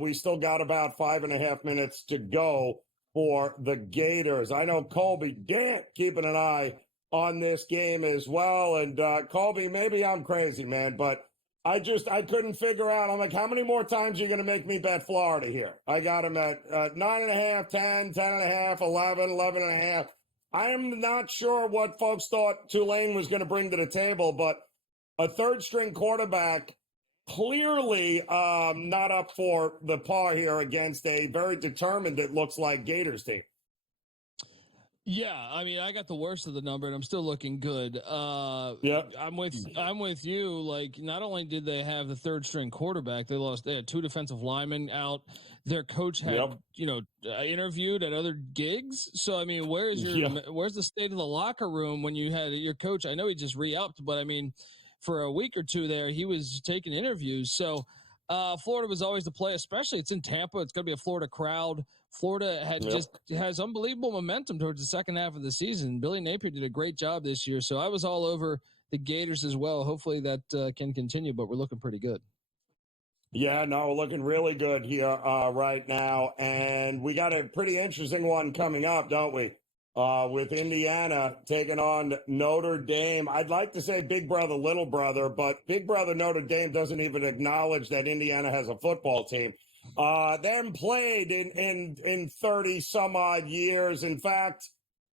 we still got about 5.5 minutes to go for the Gators. I know Colby Gant keeping an eye on this game as well. And Colby, maybe I'm crazy, man, but I couldn't figure out. I'm like, how many more times are you going to make me bet Florida here? I got him at 9.5, 10, 10.5, 11, 11.5. I am not sure what folks thought Tulane was going to bring to the table, but a third-string quarterback clearly not up for the par here against a very determined, it looks like, Gators team. Yeah, I mean, I got the worst of the number, and I'm still looking good. Yeah, I'm with you. Like, not only did they have the third string quarterback, they had 2 defensive linemen out. Their coach had, interviewed at other gigs. So, I mean, where's the state of the locker room when you had your coach? I know he just re-upped, but I mean, for a week or two there, he was taking interviews. So, Florida was always the play, especially it's in Tampa. It's going to be a Florida crowd. Florida has unbelievable momentum towards the second half of the season. Billy Napier did a great job this year, so I was all over the Gators as well. Hopefully that can continue, but we're looking pretty good. Yeah, no, we're looking really good here right now, and we got a pretty interesting one coming up, don't we? With Indiana taking on Notre Dame. I'd like to say big brother, little brother, but big brother Notre Dame doesn't even acknowledge that Indiana has a football team. Them played in 30 some odd years. In fact,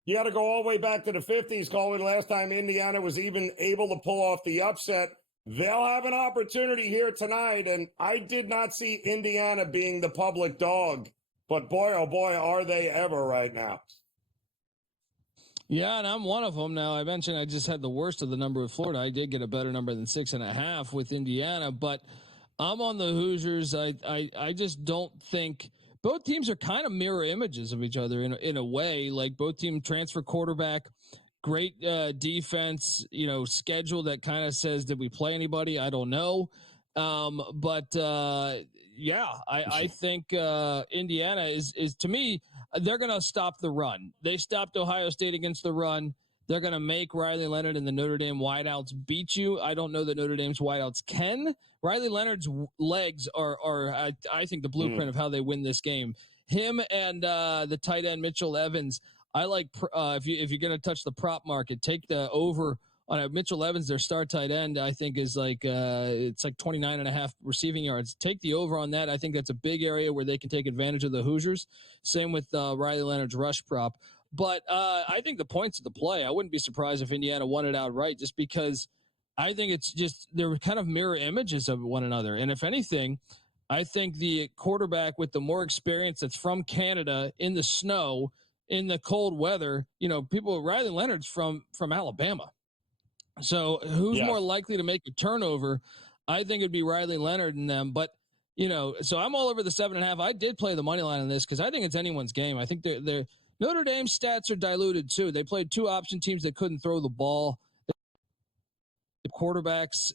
you got to go all the way back to the 50s, Colin, the last time Indiana was even able to pull off the upset. They'll have an opportunity here tonight, and I did not see Indiana being the public dog, but boy, oh boy, are they ever right now. Yeah, and I'm one of them. Now, I mentioned I just had the worst of the number with Florida. I did get a better number than 6.5 with Indiana, but I'm on the Hoosiers. I just don't think both teams are kind of mirror images of each other in a way. Like both team transfer quarterback, great defense, schedule that kind of says, did we play anybody? I don't know. I think Indiana is to me, they're going to stop the run. They stopped Ohio State against the run. They're going to make Riley Leonard and the Notre Dame wideouts beat you. I don't know that Notre Dame's wideouts can. Riley Leonard's legs are I think, the blueprint of how they win this game. Him and the tight end Mitchell Evans. I like if you're going to touch the prop market, take the over on Mitchell Evans, their star tight end. I think is it's like 29.5 receiving yards. Take the over on that. I think that's a big area where they can take advantage of the Hoosiers. Same with Riley Leonard's rush prop. But I think the points of the play, I wouldn't be surprised if Indiana won it outright, just because I think it's just they're kind of mirror images of one another. And if anything, I think the quarterback with the more experience that's from Canada in the snow, in the cold weather, Riley Leonard's from Alabama. So who's more likely to make a turnover? I think it'd be Riley Leonard and them. But, so I'm all over the 7.5. I did play the money line on this because I think it's anyone's game. I think they're Notre Dame stats are diluted too. They played 2 option teams that couldn't throw the ball. The quarterbacks.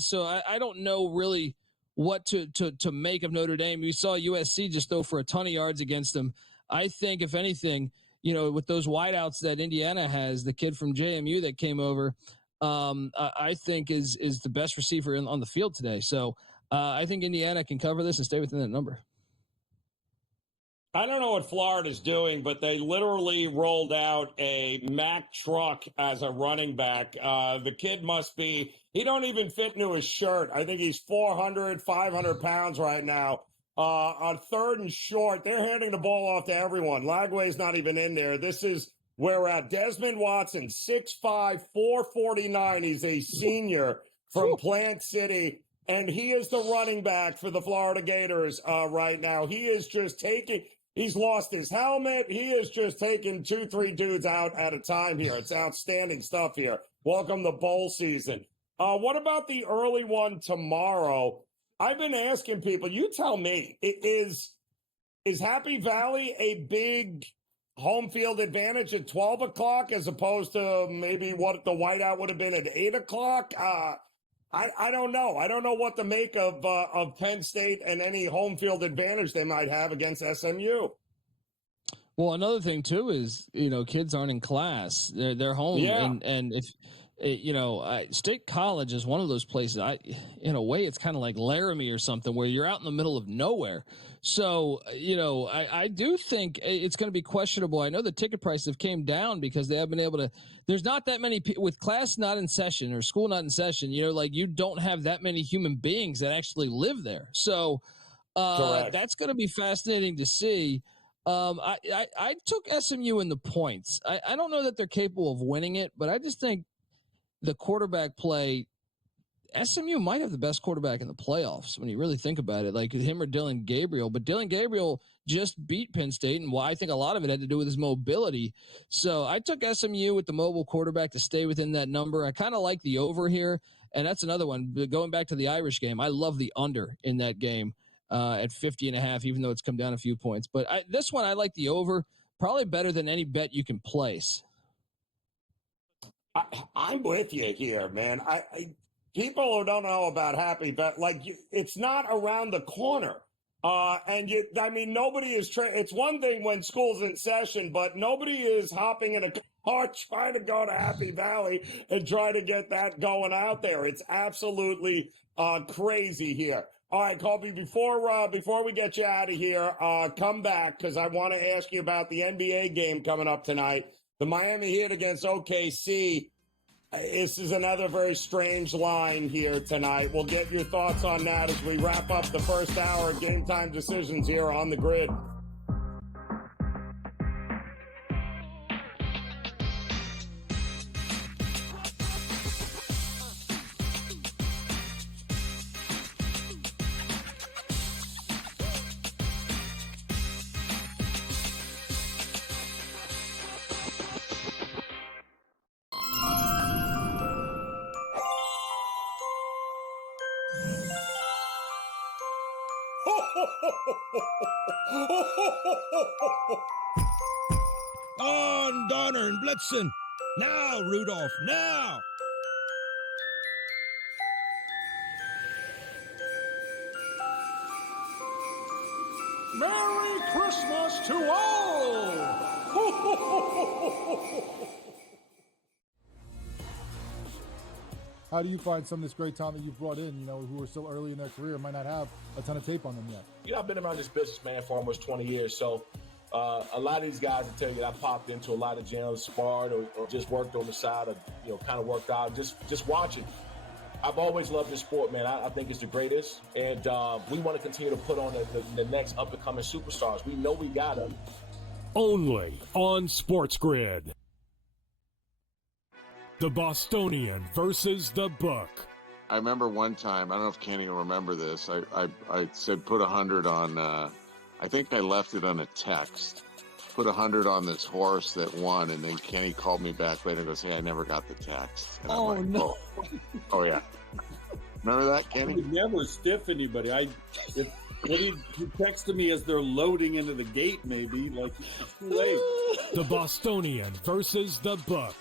So I don't know really what to make of Notre Dame. You saw USC just throw for a ton of yards against them. I think if anything, with those wideouts that Indiana has, the kid from JMU that came over, I think is the best receiver on the field today. So I think Indiana can cover this and stay within that number. I don't know what Florida's doing, but they literally rolled out a Mack truck as a running back. The kid he don't even fit into his shirt. I think he's 400, 500 pounds right now. On 3rd and short, they're handing the ball off to everyone. Lagway's not even in there. This is where we're at. Desmond Watson, 6'5", 449. He's a senior from Plant City. And he is the running back for the Florida Gators right now. He is just he's lost his helmet. He is just taking 2-3 dudes out at a time here. It's outstanding stuff here. Welcome to bowl season. What about the early one tomorrow? I've been asking people, you tell me, is Happy Valley a big home field advantage at 12 o'clock as opposed to maybe what the whiteout would have been at 8 o'clock. I don't know. I don't know what to make of Penn State and any home field advantage they might have against SMU. Well, another thing too is, kids aren't in class; they're home, Yeah. and if State College is one of those places. In a way, it's kind of like Laramie or something, where you're out in the middle of nowhere. So, I do think it's going to be questionable. I know the ticket prices have came down because they have been able to. There's not that many with class not in session or school not in session. You don't have that many human beings that actually live there. So, that's going to be fascinating to see. I took SMU in the points. I don't know that they're capable of winning it, but I just think the quarterback play, SMU might have the best quarterback in the playoffs when you really think about it, like him or Dylan Gabriel. But Dylan Gabriel just beat Penn State, and I think a lot of it had to do with his mobility. So I took SMU with the mobile quarterback to stay within that number. I kind of like the over here, and that's another one. Going back to the Irish game, I love the under in that game. At 50.5, even though it's come down a few points. But this one, I like the over, probably better than any bet you can place. I'm with you here, man. People who don't know about Happy Bet, it's not around the corner. Nobody is it's one thing when school's in session, but nobody is hopping in a car trying to go to Happy Valley and try to get that going out there. It's absolutely crazy here. All right, Colby, before we get you out of here, come back because I want to ask you about the NBA game coming up tonight. The Miami Heat against OKC. This is another very strange line here tonight. We'll get your thoughts on that as we wrap up the first hour of Game Time Decisions here on the Grid. On, Donner, and Blitzen. Now, Rudolph, now. Merry Christmas to all! How do you find some of this great talent that you've brought in, who are still early in their career, might not have a ton of tape on them yet? I've been around this business, man, for almost 20 years. So a lot of these guys will tell you that I popped into a lot of gyms, sparred, or just worked on the side, or, kind of worked out, just watching. I've always loved this sport, man. I think it's the greatest. And we want to continue to put on the next up-and-coming superstars. We know we got them. Only on SportsGrid. The Bostonian versus the Book. I remember one time, I don't know if Kenny will remember this, I said put 100 on, I think I left it on a text, put 100 on this horse that won, and then Kenny called me back later and goes, hey, I never got the text. And Oh, I'm like, no. Oh, yeah. Remember that, Kenny? I would never stiff anybody. He texted me as they're loading into the gate, maybe, like it's too late. The Bostonian versus the Book.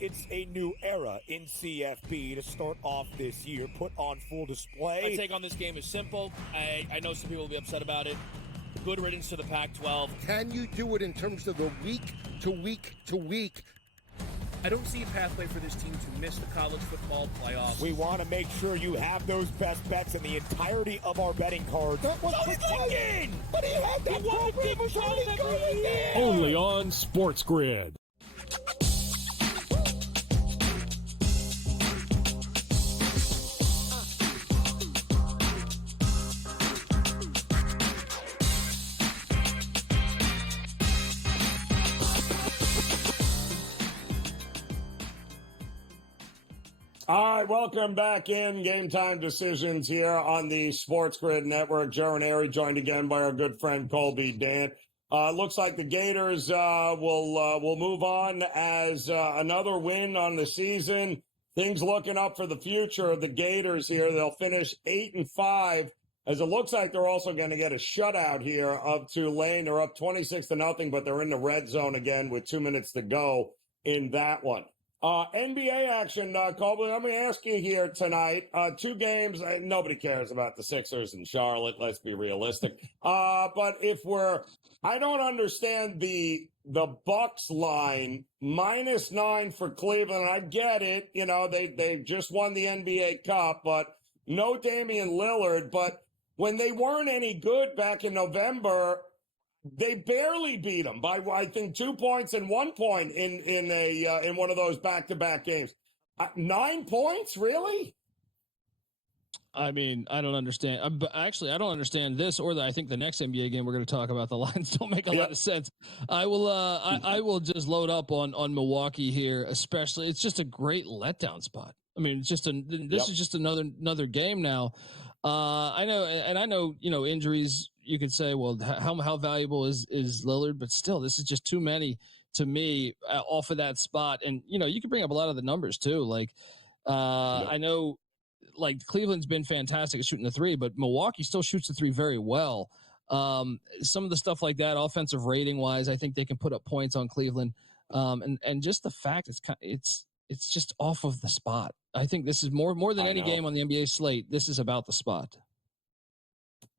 It's a new era in CFB to start off this year, put on full display. My take on this game is simple. I know some people will be upset about it. Good riddance to the Pac-12. Can you do it in terms of the week to week to week? I don't see a pathway for this team to miss the college football playoffs. We want to make sure you have those best bets in the entirety of our betting cards. That was thinking! But he had that program was really good again! Only on SportsGrid. All right, welcome back in Game Time Decisions here on the SportsGrid Network. Joe Raineri joined again by our good friend Colby Dant. Looks like the Gators will move on as another win on the season. Things looking up for the future of the Gators here. They'll finish 8-5 as it looks like they're also going to get a shutout here of Tulane. They're up 26-0, but they're in the red zone again with 2 minutes to go in that one. NBA action, Colby, let me ask you here tonight. 2 games. Nobody cares about the Sixers and Charlotte. Let's be realistic. But I don't understand the Bucks line -9 for Cleveland. I get it. You know, they just won the NBA Cup, but no Damian Lillard. But when they weren't any good back in November, they barely beat them by, I think, 2 points and 1 point in one of those back-to-back games. 9 points, really? I mean, I don't understand. Actually, I don't understand this or I think the next NBA game we're going to talk about. The lines don't make a lot of sense. I will just load up on Milwaukee here, especially. It's just a great letdown spot. I mean, it's just this is just another game now. I know, injuries. You could say, well, how valuable is Lillard? But still, this is just too many to me off of that spot. And you can bring up a lot of the numbers too. Like I know, like Cleveland's been fantastic at shooting the three, but Milwaukee still shoots the three very well. Some of the stuff like that, offensive rating wise, I think they can put up points on Cleveland. And just the fact it's just off of the spot. I think this is more than any game on the NBA slate. This is about the spot.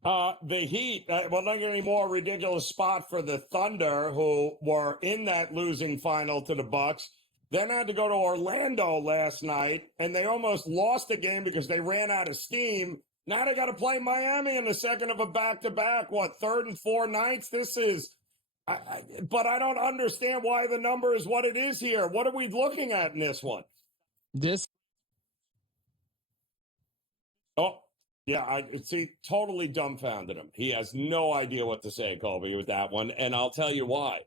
The Heat, well, not any more ridiculous spot for the Thunder, who were in that losing final to the Bucks, then had to go to Orlando last night, and they almost lost the game because they ran out of steam. Now they got to play Miami in the second of a back-to-back, third and 4 nights? This is, but I don't understand why the number is what it is here. What are we looking at in this one? Yeah, I see, totally dumbfounded him. He has no idea what to say, Colby, with that one, and I'll tell you why.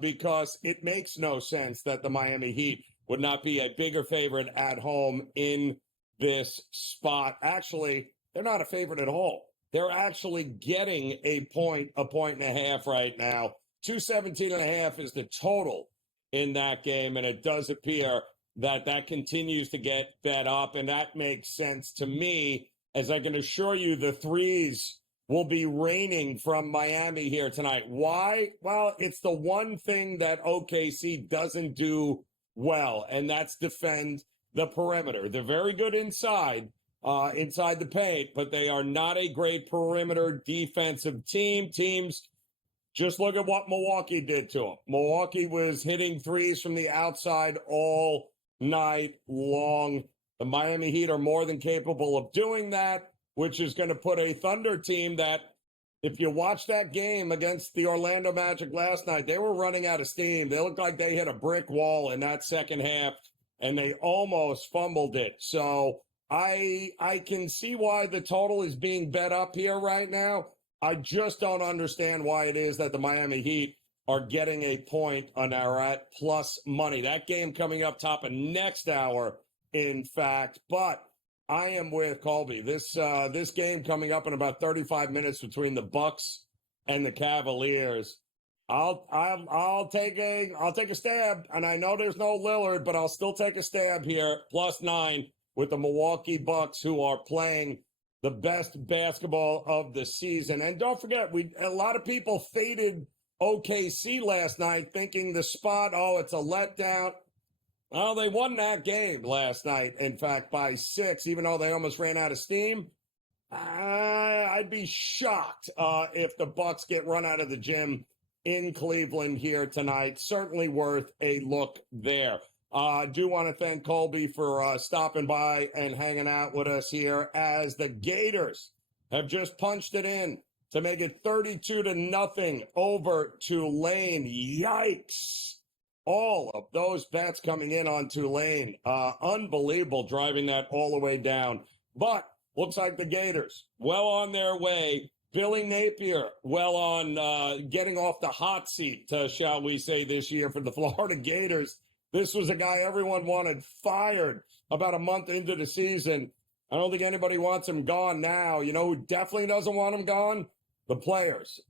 Because it makes no sense that the Miami Heat would not be a bigger favorite at home in this spot. Actually, they're not a favorite at all. They're actually getting a point and a half right now. 217.5 is the total in that game, and it does appear that continues to get bet up, and that makes sense to me. As I can assure you, the threes will be raining from Miami here tonight. Why? Well, it's the one thing that OKC doesn't do well, and that's defend the perimeter. They're very good inside the paint, but they are not a great perimeter defensive team. Teams, just look at what Milwaukee did to them. Milwaukee was hitting threes from the outside all night long. The Miami Heat are more than capable of doing that, which is going to put a Thunder team that, if you watch that game against the Orlando Magic last night, they were running out of steam. They looked like they hit a brick wall in that second half, and they almost fumbled it. So I can see why the total is being bet up here right now. I just don't understand why it is that the Miami Heat are getting a point and are at plus money. That game coming up top of next hour, in fact, but I am with Colby. This game coming up in about 35 minutes between the Bucks and the Cavaliers. I'll take a stab, and I know there's no Lillard, but I'll still take a stab here. +9 with the Milwaukee Bucks, who are playing the best basketball of the season. And don't forget, a lot of people faded OKC last night, thinking the spot, it's a letdown. Well, they won that game last night, in fact, by 6, even though they almost ran out of steam. I'd be shocked if the Bucks get run out of the gym in Cleveland here tonight. Certainly worth a look there. I do want to thank Colby for stopping by and hanging out with us here, as the Gators have just punched it in to make it 32-0 over Tulane. Yikes. All of those bets coming in on Tulane. Unbelievable, driving that all the way down. But looks like the Gators well on their way. Billy Napier well on getting off the hot seat, shall we say, this year for the Florida Gators. This was a guy everyone wanted fired about a month into the season. I don't think anybody wants him gone now. You know who definitely doesn't want him gone? The players.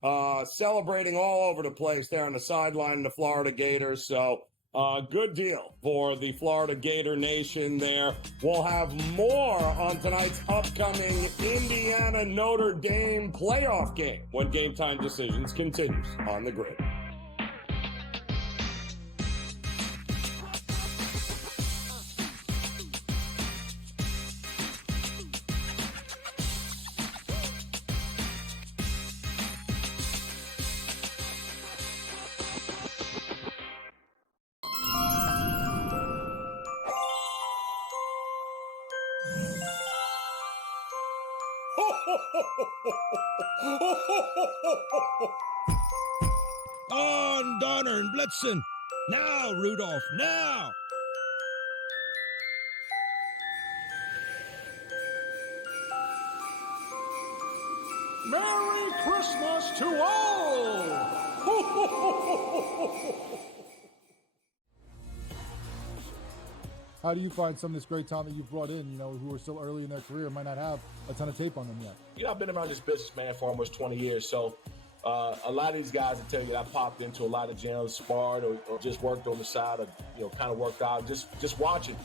Celebrating all over the place there on the sideline of the Florida Gators. So Good deal for the Florida Gator Nation there. We'll have more on tonight's upcoming Indiana-Notre Dame playoff game when Game Time Decisions continues on the grid. On, Donner, and Blitzen. Now, Rudolph, now! Merry Christmas to all! How do you find some of this great talent that you've brought in, who are still early in their career, might not have a ton of tape on them yet? I've been around this business, man, for almost 20 years. So a lot of these guys will tell you that I popped into a lot of gyms, sparred, or just worked on the side, or kind of worked out, just watching.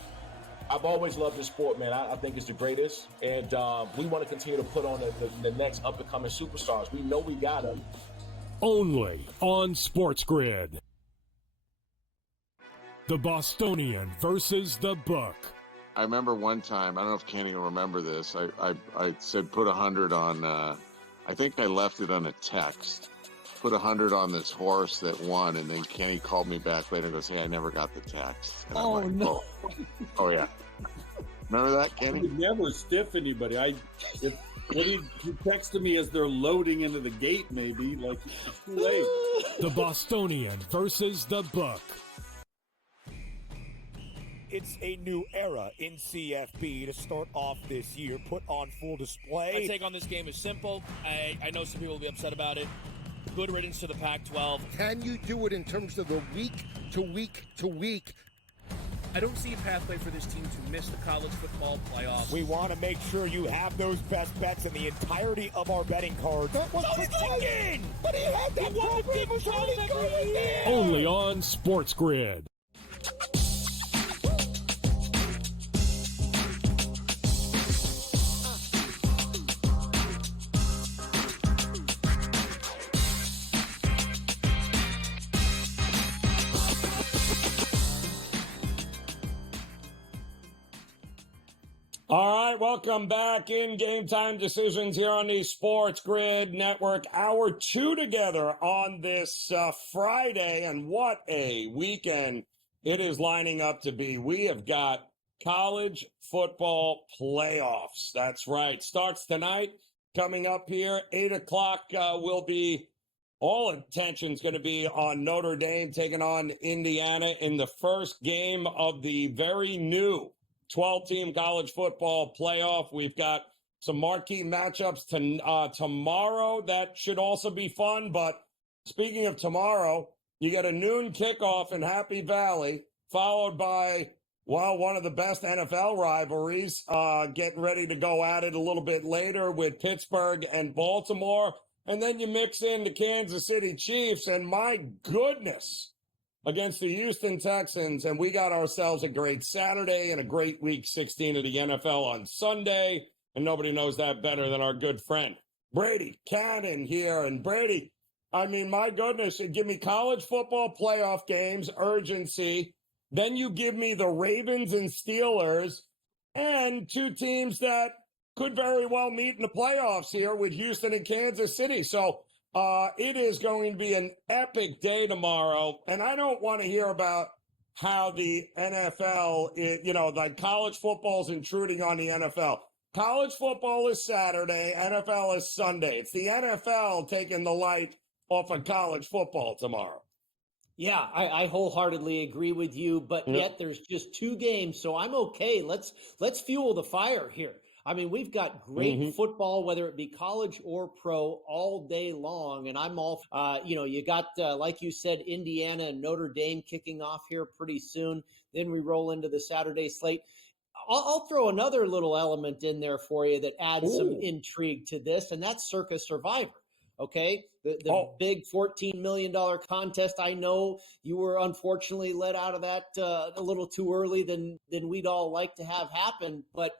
I've always loved this sport, man. I think it's the greatest, and we want to continue to put on the next up-and-coming superstars. We know we got them. Only on SportsGrid. The Bostonian versus the Book. I remember one time, I don't know if Kenny will remember this, I said put 100 on, I think I left it on a text. Put 100 on this horse that won, and then Kenny called me back later and goes, hey, I never got the text. And Oh, no. Oh, yeah. Remember that, Kenny? I would never stiff anybody. When he texted me as they're loading into the gate, maybe, like, it's too late. The Bostonian versus the Book. It's a new era in CFB to start off this year, put on full display. My take on this game is simple. I know some people will be upset about it. Good riddance to the Pac-12. Can you do it in terms of the week to week to week? I don't see a pathway for this team to miss the college football playoffs. We want to make sure you have those best bets in the entirety of our betting cards. That was again! But he had that program was really good there! Only on SportsGrid. All right, welcome back in Game Time Decisions here on the SportsGrid Network. Hour 2 together on this Friday, and what a weekend it is lining up to be. We have got college football playoffs. That's right. Starts tonight, coming up here. 8 o'clock will be, all attention's going to be on Notre Dame taking on Indiana in the first game of the very new 12-team college football playoff. We've got some marquee matchups tomorrow. That should also be fun. But speaking of tomorrow, you get a noon kickoff in Happy Valley, followed by, well, one of the best NFL rivalries, getting ready to go at it a little bit later with Pittsburgh and Baltimore. And then you mix in the Kansas City Chiefs, and my goodness, against the Houston Texans, and we got ourselves a great Saturday and a great Week 16 of the NFL on Sunday, and nobody knows that better than our good friend Brady Cannon here. And Brady, I mean, my goodness, you give me college football playoff games, urgency, then you give me the Ravens and Steelers, and two teams that could very well meet in the playoffs here with Houston and Kansas City. So it is going to be an epic day tomorrow, and I don't want to hear about how the NFL, like college football is intruding on the NFL. College football is Saturday, NFL is Sunday. It's the NFL taking the light off of college football tomorrow. Yeah, I wholeheartedly agree with you, but yet there's just two games, so I'm okay. Let's fuel the fire here. I mean, we've got great football, whether it be college or pro, all day long. And I'm all, you got, like you said, Indiana and Notre Dame kicking off here pretty soon. Then we roll into the Saturday slate. I'll throw another little element in there for you that adds some intrigue to this, and that's Circa Survivor. Okay, the big $14 million contest. I know you were unfortunately let out of that a little too early than we'd all like to have happen. But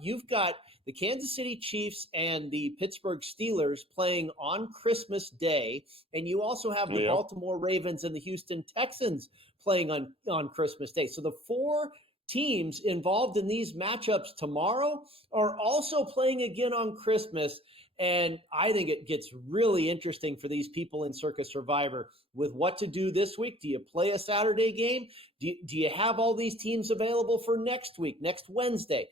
you've got the Kansas City Chiefs and the Pittsburgh Steelers playing on Christmas Day, and you also have the Baltimore Ravens and the Houston Texans playing on Christmas Day. So the 4 teams involved in these matchups tomorrow are also playing again on Christmas. And I think it gets really interesting for these people in Circus Survivor with what to do this week. Do you play a Saturday game? Do you have all these teams available for next week, next Wednesday?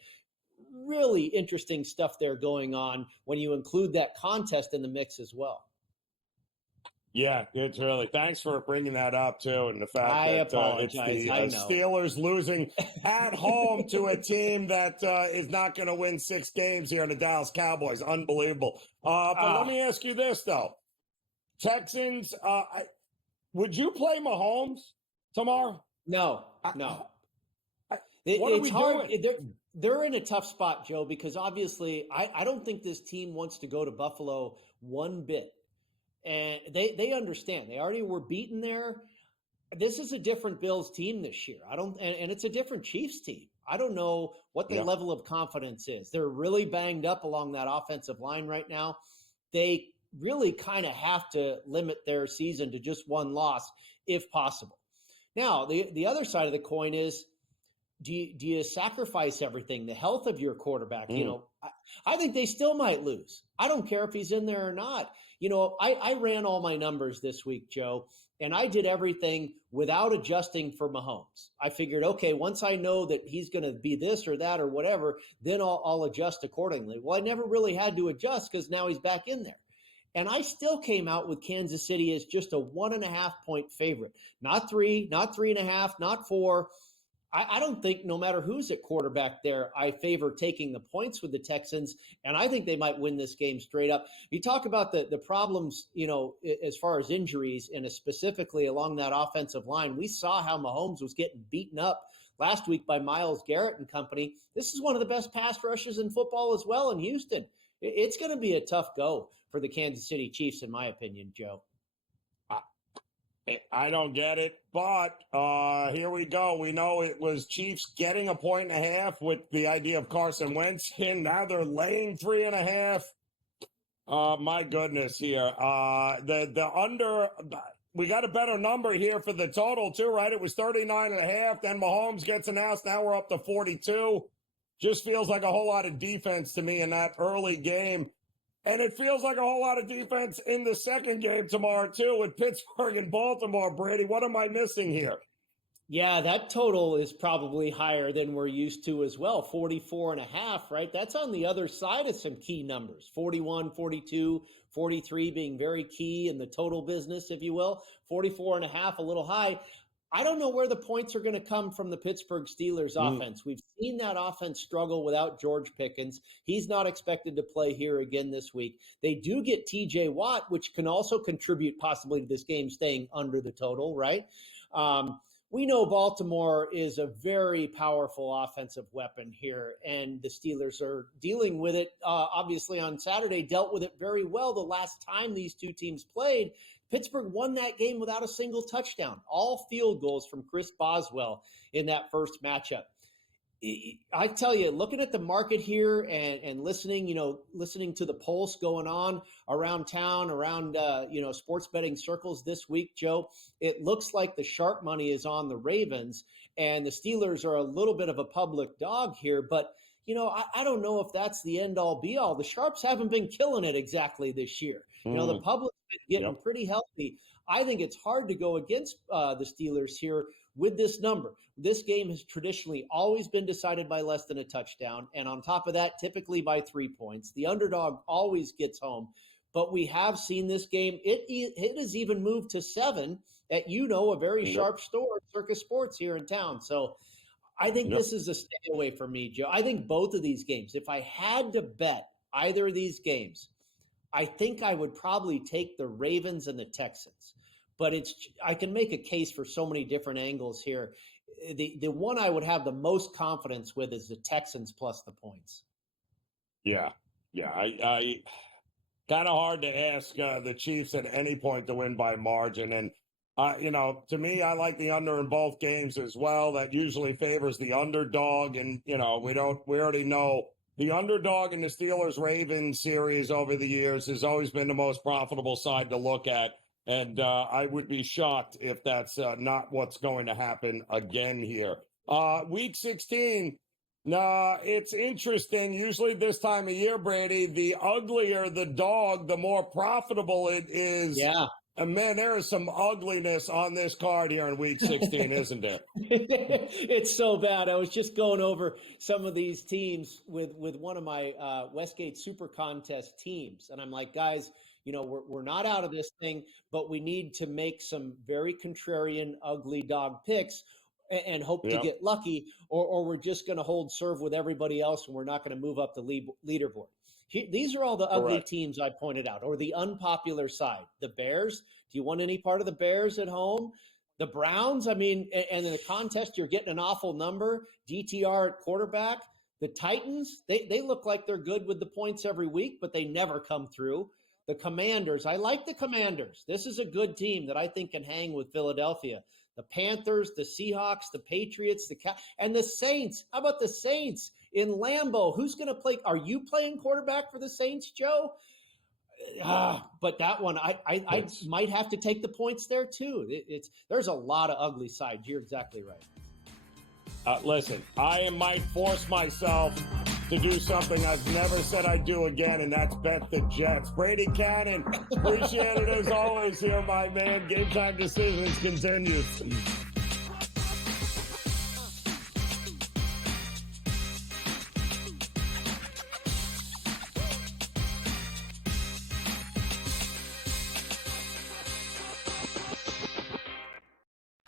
Really interesting stuff there going on when you include that contest in the mix as well. Yeah, it's really. Thanks for bringing that up too, and the fact I that apologize. it's the I know. Steelers losing at home to a team that is not going to win 6 games here in the Dallas Cowboys. Unbelievable. But let me ask you this though: Texans, would you play Mahomes tomorrow? No. What are we doing? They're in a tough spot, Joe, because obviously I don't think this team wants to go to Buffalo one bit. And they understand. They already were beaten there. This is a different Bills team this year. And it's a different Chiefs team. I don't know what the level of confidence is. They're really banged up along that offensive line right now. They really kind of have to limit their season to just one loss if possible. Now, the other side of the coin is, do you sacrifice everything, the health of your quarterback? You know, I think they still might lose. I don't care if he's in there or not. You know, I ran all my numbers this week, Joe, and I did everything without adjusting for Mahomes. I figured, okay, once I know that he's going to be this or that or whatever, then I'll adjust accordingly. Well, I never really had to adjust because now he's back in there. And I still came out with Kansas City as just a 1.5 point favorite. Not 3, not 3.5, not 4. I don't think no matter who's at quarterback there, I favor taking the points with the Texans, and I think they might win this game straight up. You talk about the problems, you know, as far as injuries and specifically along that offensive line. We saw how Mahomes was getting beaten up last week by Myles Garrett and company. This is one of the best pass rushes in football as well in Houston. It's going to be a tough go for the Kansas City Chiefs, in my opinion, Joe. I don't get it, but here we go. We know it was Chiefs getting a 1.5 with the idea of Carson Wentz, and now they're laying 3.5. My goodness here. The under, we got a better number here for the total too, right? It was 39.5. Then Mahomes gets announced. Now we're up to 42. Just feels like a whole lot of defense to me in that early game. And it feels like a whole lot of defense in the second game tomorrow, too, with Pittsburgh and Baltimore. Brady, what am I missing here? Yeah, that total is probably higher than we're used to as well. 44.5, right? That's on the other side of some key numbers. 41, 42, 43 being very key in the total business, if you will. 44.5, a little high. I don't know where the points are going to come from the Pittsburgh Steelers offense. We've seen that offense struggle without George Pickens. He's not expected to play here again this week. They do get TJ Watt, which can also contribute possibly to this game staying under the total, right? We know Baltimore is a very powerful offensive weapon here, and the Steelers are dealing with it. Obviously on Saturday, dealt with it very well the last time these two teams played. Pittsburgh won that game without a single touchdown, all field goals from Chris Boswell in that first matchup. I tell you, looking at the market here and listening to the pulse going on around town, around, sports betting circles this week, Joe, it looks like the sharp money is on the Ravens, and the Steelers are a little bit of a public dog here, but I don't know if that's the end all be all. The Sharps haven't been killing it exactly this year. The public's been getting pretty healthy. I think it's hard to go against the Steelers here with this number. This game has traditionally always been decided by less than a touchdown. And on top of that, typically by 3 points. The underdog always gets home. But we have seen this game. It has even moved to 7 at, a very sharp store, Circus Sports here in town. So I think this is a stay away for me, Joe. I think both of these games, if I had to bet either of these games, I think I would probably take the Ravens and the Texans. But I can make a case for so many different angles here. The one I would have the most confidence with is the Texans plus the points. Yeah. kind of hard to ask the Chiefs at any point to win by margin. And, to me, I like the under in both games as well. That usually favors the underdog. And, we already know the underdog in the Steelers-Ravens series over the years has always been the most profitable side to look at. And I would be shocked if that's not what's going to happen again here. Week 16, it's interesting. Usually this time of year, Brady, the uglier the dog, the more profitable it is. Yeah. And man, there is some ugliness on this card here in Week 16, isn't there? It's so bad. I was just going over some of these teams with one of my Westgate Super Contest teams. And I'm like, guys, we're not out of this thing, but we need to make some very contrarian, ugly dog picks and hope to get lucky, or we're just going to hold serve with everybody else and we're not going to move up the leaderboard. These are all the ugly teams I pointed out, or the unpopular side. The Bears, do you want any part of the Bears at home? The Browns, and in the contest, you're getting an awful number. DTR at quarterback. The Titans, they look like they're good with the points every week, but they never come through. The Commanders, I like the Commanders. This is a good team that I think can hang with Philadelphia. The Panthers, the Seahawks, the Patriots, and the Saints. How about the Saints in Lambeau? Who's going to play? Are you playing quarterback for the Saints, Joe? But that one, I might have to take the points there too. There's a lot of ugly sides. You're exactly right. Listen, I might force myself to do something I've never said I'd do again, and that's bet the Jets. Brady Cannon, appreciate it as always here, my man. Game Time Decisions continues.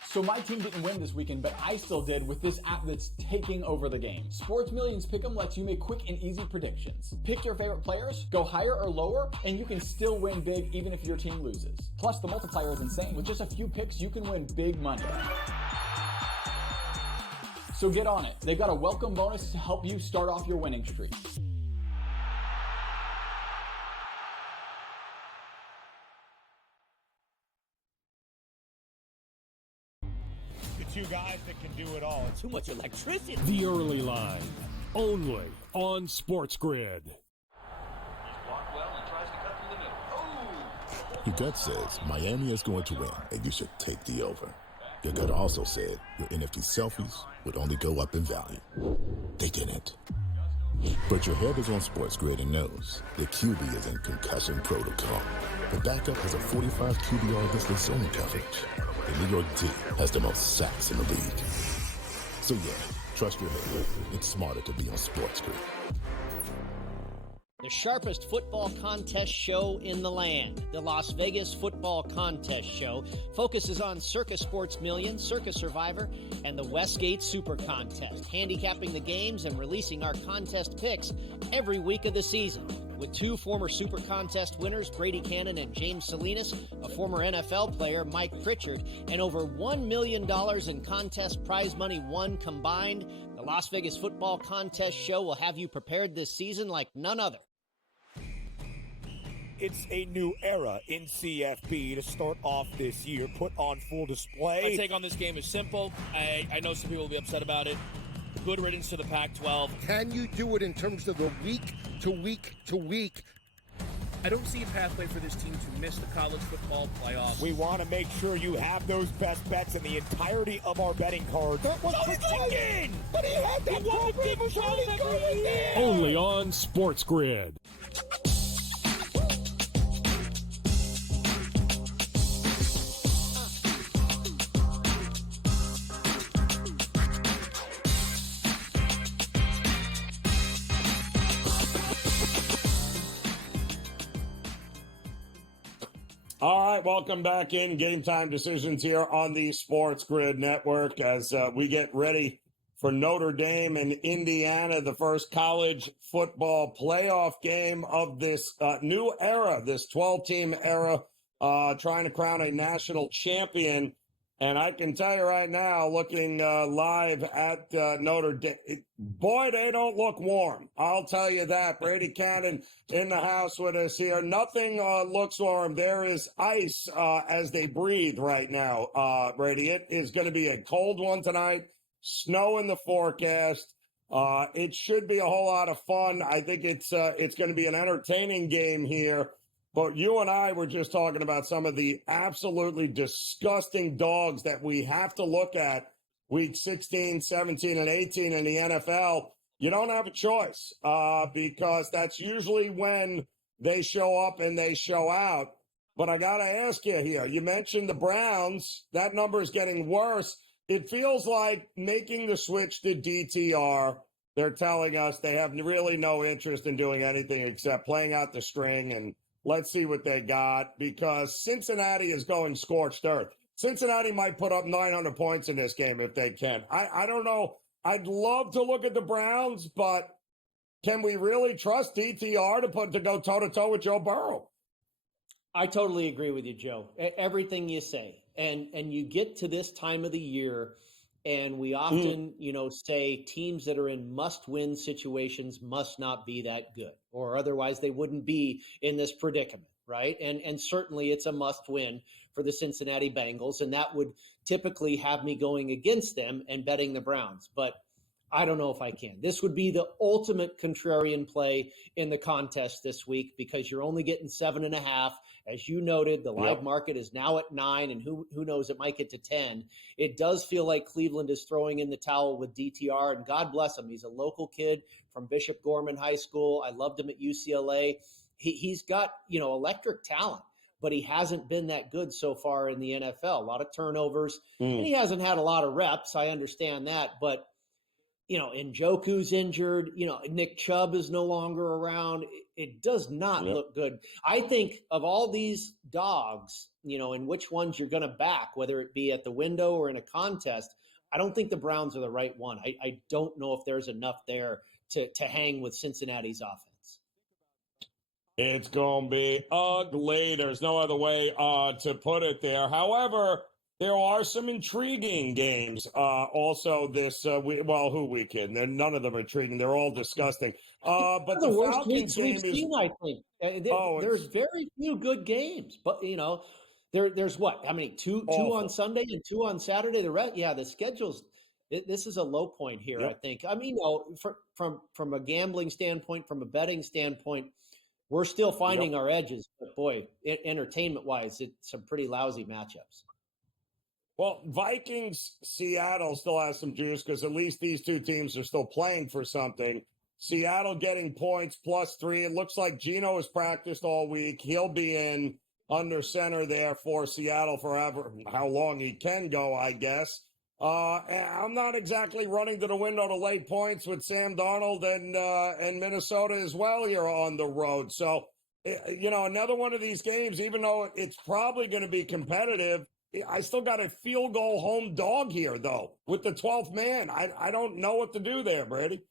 So my team didn't win this weekend, but I still did with this app that's taking over the game. Sports Millions Pick'em lets you make quick and easy predictions. Pick your favorite players, go higher or lower, and you can still win big even if your team loses. Plus, the multiplier is insane. With just a few picks, you can win big money. So get on it. They've got a welcome bonus to help you start off your winning streak. Two guys that can do it all. Too much electricity. The early line, only on SportsGrid. Your gut says Miami is going to win, and you should take the over. Your gut also said your NFT selfies would only go up in value. They didn't. But your head is on SportsGrid and knows the QB is in concussion protocol. The backup has a 45 QBR listed zone coverage. The New York D has the most sacks in the league. So yeah, trust your head. It's smarter to be on SportsGrid. The sharpest football contest show in the land, the Las Vegas Football Contest Show, focuses on Circus Sports Million, Circus Survivor, and the Westgate Super Contest, handicapping the games and releasing our contest picks every week of the season. With two former Super Contest winners, Brady Cannon and James Salinas, a former NFL player, Mike Pritchard, and over $1 million in contest prize money won combined, the Las Vegas Football Contest Show will have you prepared this season like none other. It's a new era in CFP to start off this year, put on full display. My take on this game is simple. I know some people will be upset about it. Good riddance to the Pac-12. Can you do it in terms of the week to week to week? I don't see a pathway for this team to miss the college football playoffs. We want to make sure you have those best bets in the entirety of our betting cards. That was again! But he had that program was really going there! Only on SportsGrid. All right, welcome back in Game Time Decisions here on the SportsGrid Network as we get ready for Notre Dame and Indiana, the first college football playoff game of this new era, this 12-team era, trying to crown a national champion. And I can tell you right now, looking live at Notre Dame, boy, they don't look warm. I'll tell you that. Brady Cannon in the house with us here. Nothing looks warm. There is ice as they breathe right now, Brady. It is going to be a cold one tonight. Snow in the forecast. It should be a whole lot of fun. I think it's going to be an entertaining game here. But you and I were just talking about some of the absolutely disgusting dogs that we have to look at week 16, 17, and 18 in the NFL. You don't have a choice because that's usually when they show up and they show out. But I got to ask you here, you mentioned the Browns. That number is getting worse. It feels like making the switch to DTR. They're telling us they have really no interest in doing anything except playing out the string, and let's see what they got, because Cincinnati is going scorched earth. Cincinnati might put up 900 points in this game if they can. I don't know. I'd love to look at the Browns, but can we really trust DTR to go toe-to-toe with Joe Burrow? I totally agree with you, Joe. Everything you say. And you get to this time of the year, and we often, say teams that are in must-win situations must not be that good, or otherwise they wouldn't be in this predicament, right? And certainly it's a must-win for the Cincinnati Bengals, and that would typically have me going against them and betting the Browns. But I don't know if I can. This would be the ultimate contrarian play in the contest this week, because you're only getting 7.5. As you noted, the live market is now at 9, and who knows, it might get to 10. It does feel like Cleveland is throwing in the towel with DTR, and God bless him. He's a local kid from Bishop Gorman High School. I loved him at UCLA. He's got, electric talent, but he hasn't been that good so far in the NFL. A lot of turnovers, and he hasn't had a lot of reps. I understand that, but Njoku's injured. Nick Chubb is no longer around. It does not look good. I think of all these dogs, and which ones you're going to back, whether it be at the window or in a contest, I don't think the Browns are the right one. I don't know if there's enough there to hang with Cincinnati's offense. It's going to be ugly. There's no other way to put it there. However, there are some intriguing games also this who weekend? None of them are intriguing. They're all disgusting. But the worst Falcons weeks game we've seen, I think. There's very few good games. But, there's what? How many? Two on Sunday and 2 on Saturday? The rest, the schedule's this is a low point here, I think. I mean, from a gambling standpoint, from a betting standpoint, we're still finding our edges. But, boy, entertainment-wise, it's some pretty lousy matchups. Well, Vikings, Seattle still has some juice because at least these two teams are still playing for something. Seattle getting points +3. It looks like Geno has practiced all week. He'll be in under center there for Seattle forever. How long he can go, I guess. I'm not exactly running to the window to lay points with Sam Darnold and Minnesota as well here on the road. So, another one of these games, even though it's probably going to be competitive, I still got a field goal home dog here, though, with the 12th man. I don't know what to do there, Brady.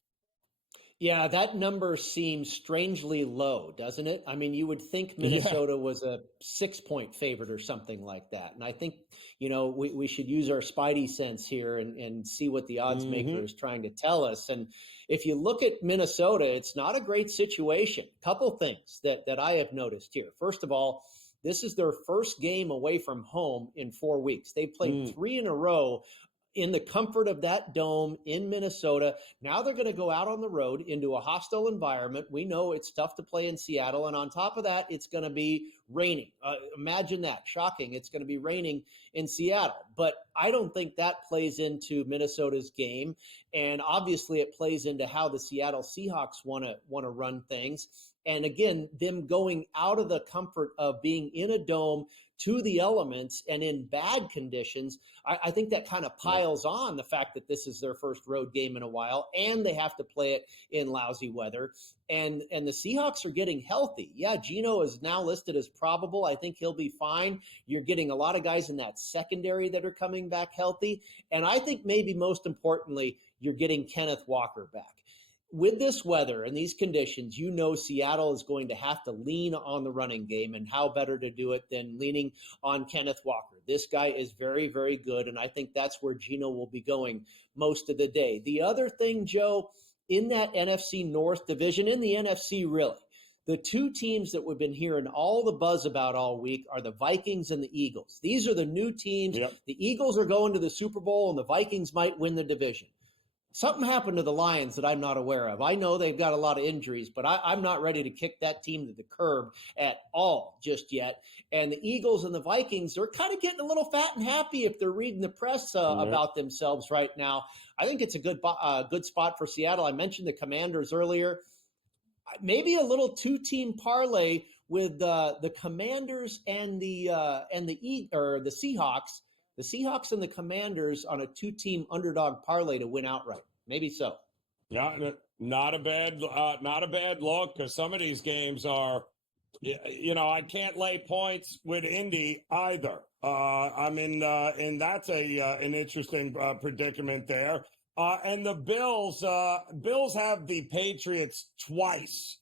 Yeah, that number seems strangely low, doesn't it? I mean, you would think Minnesota was a 6-point favorite or something like that. And I think, we should use our spidey sense here and see what the odds maker is trying to tell us. And if you look at Minnesota, it's not a great situation. Couple things that I have noticed here. First of all, this is their first game away from home in 4 weeks. They played 3 in a row in the comfort of that dome in Minnesota. Now they're going to go out on the road into a hostile environment. We know it's tough to play in Seattle. And on top of that, it's going to be raining. Imagine that. Shocking. It's going to be raining in Seattle. But I don't think that plays into Minnesota's game. And obviously it plays into how the Seattle Seahawks want to run things. And again, them going out of the comfort of being in a dome to the elements and in bad conditions, I think that kind of piles on the fact that this is their first road game in a while, and they have to play it in lousy weather. And the Seahawks are getting healthy. Yeah, Geno is now listed as probable. I think he'll be fine. You're getting a lot of guys in that secondary that are coming back healthy. And I think maybe most importantly, you're getting Kenneth Walker back. with this weather and these conditions, Seattle is going to have to lean on the running game, and how better to do it than leaning on Kenneth Walker. This guy is very, very good, and I think that's where Geno will be going most of the day. The other thing, Joe, in that NFC North division, in the NFC really, the two teams that we've been hearing all the buzz about all week are the Vikings and the Eagles. These are the new teams. Yep. The Eagles are going to the Super Bowl, and the Vikings might win the division. Something happened to the Lions that I'm not aware of. I know they've got a lot of injuries, but I'm not ready to kick that team to the curb at all just yet. And the Eagles and the Vikings are kind of getting a little fat and happy if they're reading the press about themselves right now. I think it's a good spot for Seattle. I mentioned the Commanders earlier. Maybe a little two-team parlay with the Commanders and the Seahawks. The Seahawks and the Commanders on a two-team underdog parlay to win outright. Maybe so. Yeah, not a bad look, because some of these games are, I can't lay points with Indy either. And that's an interesting predicament there. And the Bills have the Patriots twice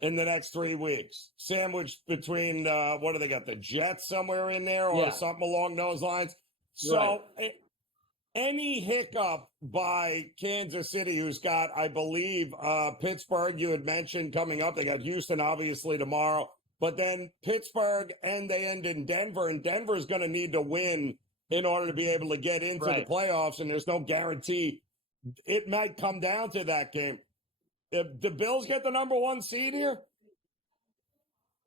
in the next 3 weeks, sandwiched between, what do they got, the Jets somewhere in there or something along those lines? So any hiccup by Kansas City, who's got, I believe, Pittsburgh, you had mentioned coming up. They got Houston, obviously, tomorrow. But then Pittsburgh, and they end in Denver. And Denver's going to need to win in order to be able to get into the playoffs, and there's no guarantee. It might come down to that game. If the Bills get the number 1 seed here?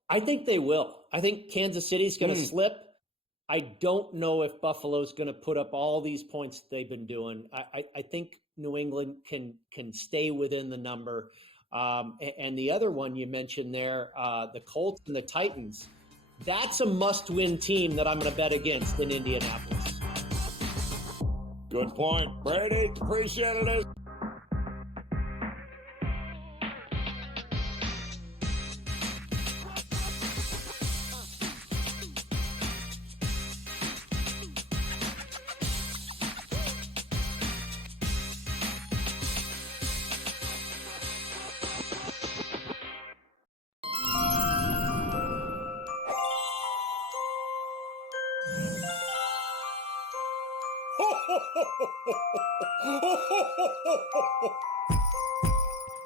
I think they will. I think Kansas City's going to slip. I don't know if Buffalo's going to put up all these points that they've been doing. I think New England can stay within the number. And the other one you mentioned there, the Colts and the Titans, that's a must-win team that I'm going to bet against in Indianapolis. Good point. Brady, appreciate it.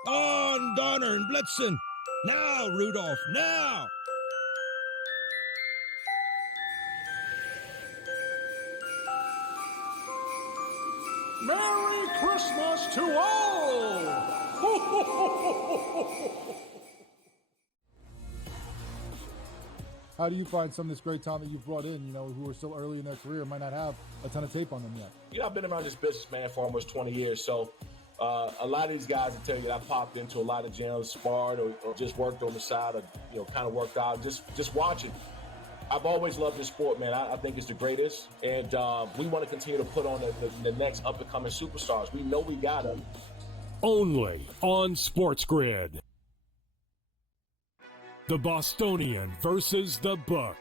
On, Donner and Blitzen. Now, Rudolph, now. Merry Christmas to all! How do you find some of this great talent that you've brought in, who are still early in their career, might not have a ton of tape on them yet? I've been around this business, man, for almost 20 years. So a lot of these guys will tell you that I popped into a lot of gyms, sparred, or just worked on the side, or, kind of worked out, just watching. I've always loved this sport, man. I think it's the greatest. And we want to continue to put on the next up-and-coming superstars. We know we got them. Only on SportsGrid. The Bostonian versus the Book.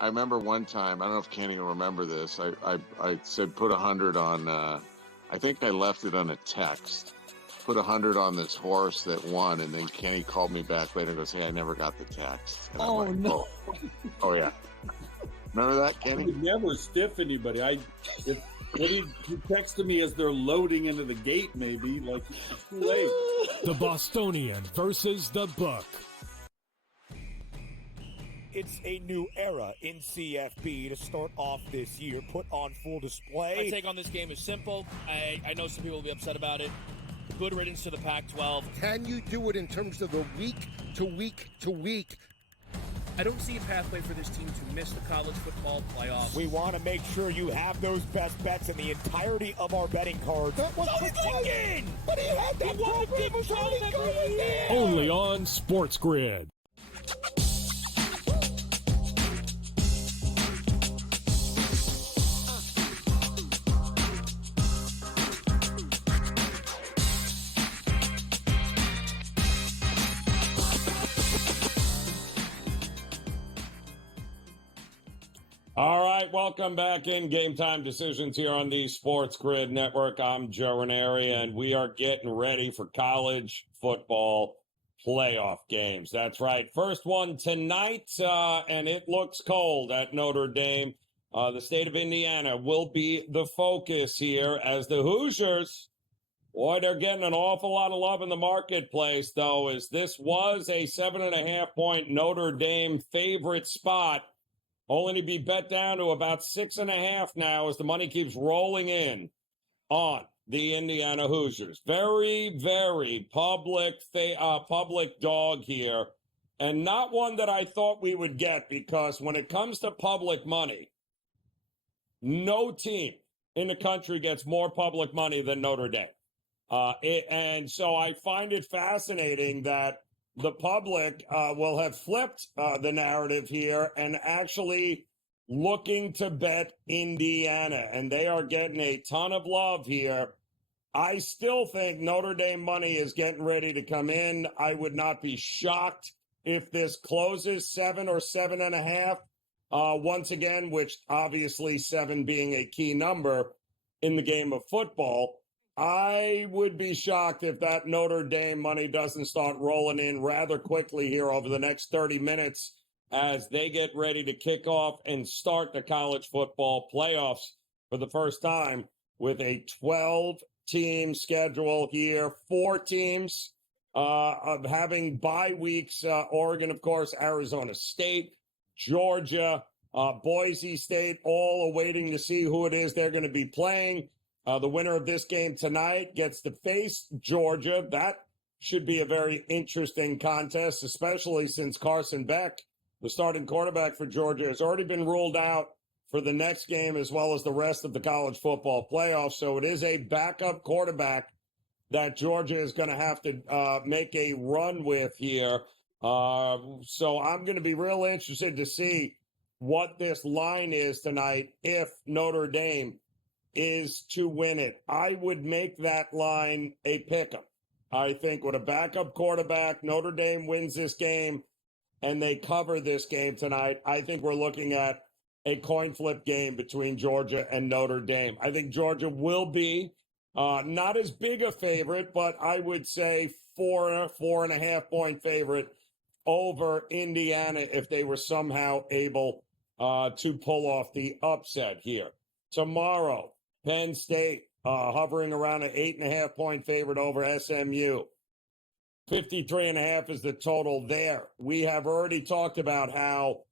I remember one time, I don't know if Kenny will remember this, I said put 100 on, I think I left it on a text. Put 100 on this horse that won, and then Kenny called me back later and goes, hey, I never got the text. And Oh, no. Oh, yeah. Remember that, Kenny? I would never stiff anybody. He texted me as they're loading into the gate, maybe. Like, it's too late. The Bostonian versus the Book. It's a new era in CFB to start off this year, put on full display. My take on this game is simple. I know some people will be upset about it. Good riddance to the Pac-12. Can you do it in terms of the week to week to week? I don't see a pathway for this team to miss the college football playoffs. We want to make sure you have those best bets in the entirety of our betting cards. That was thinking! But he had that program was already going there! Only on SportsGrid. All right, welcome back in Game Time Decisions here on the Sports Grid Network. I'm Joe Raineri, and we are getting ready for college football playoff games. That's right. First one tonight, and it looks cold at Notre Dame. The state of Indiana will be the focus here as the Hoosiers, boy, they're getting an awful lot of love in the marketplace, though, as this was a 7.5-point Notre Dame favorite spot, only to be bet down to about 6.5 now as the money keeps rolling in on the Indiana Hoosiers. Very, very public dog here, and not one that I thought we would get, because when it comes to public money, no team in the country gets more public money than Notre Dame. And so I find it fascinating that the public will have flipped the narrative here and actually looking to bet Indiana. And they are getting a ton of love here. I still think Notre Dame money is getting ready to come in. I would not be shocked if this closes 7 or 7.5. Once again, which obviously 7 being a key number in the game of football. I would be shocked if that Notre Dame money doesn't start rolling in rather quickly here over the next 30 minutes as they get ready to kick off and start the college football playoffs for the first time with a 12-team schedule here. 4 teams of having bye weeks. Oregon, of course, Arizona State, Georgia, Boise State, all awaiting to see who it is they're going to be playing. The winner of this game tonight gets to face Georgia. That should be a very interesting contest, especially since Carson Beck, the starting quarterback for Georgia, has already been ruled out for the next game as well as the rest of the college football playoffs. So it is a backup quarterback that Georgia is going to have to make a run with here. So I'm going to be real interested to see what this line is tonight if Notre Dame is to win it. I would make that line a pick'em. I think with a backup quarterback, Notre Dame wins this game and they cover this game tonight. I think we're looking at a coin flip game between Georgia and Notre Dame. I think Georgia will be not as big a favorite, but I would say 4.5 point favorite over Indiana if they were somehow able to pull off the upset here. Tomorrow, Penn State hovering around an 8.5 point favorite over SMU. 53.5 is the total there. We have already talked about how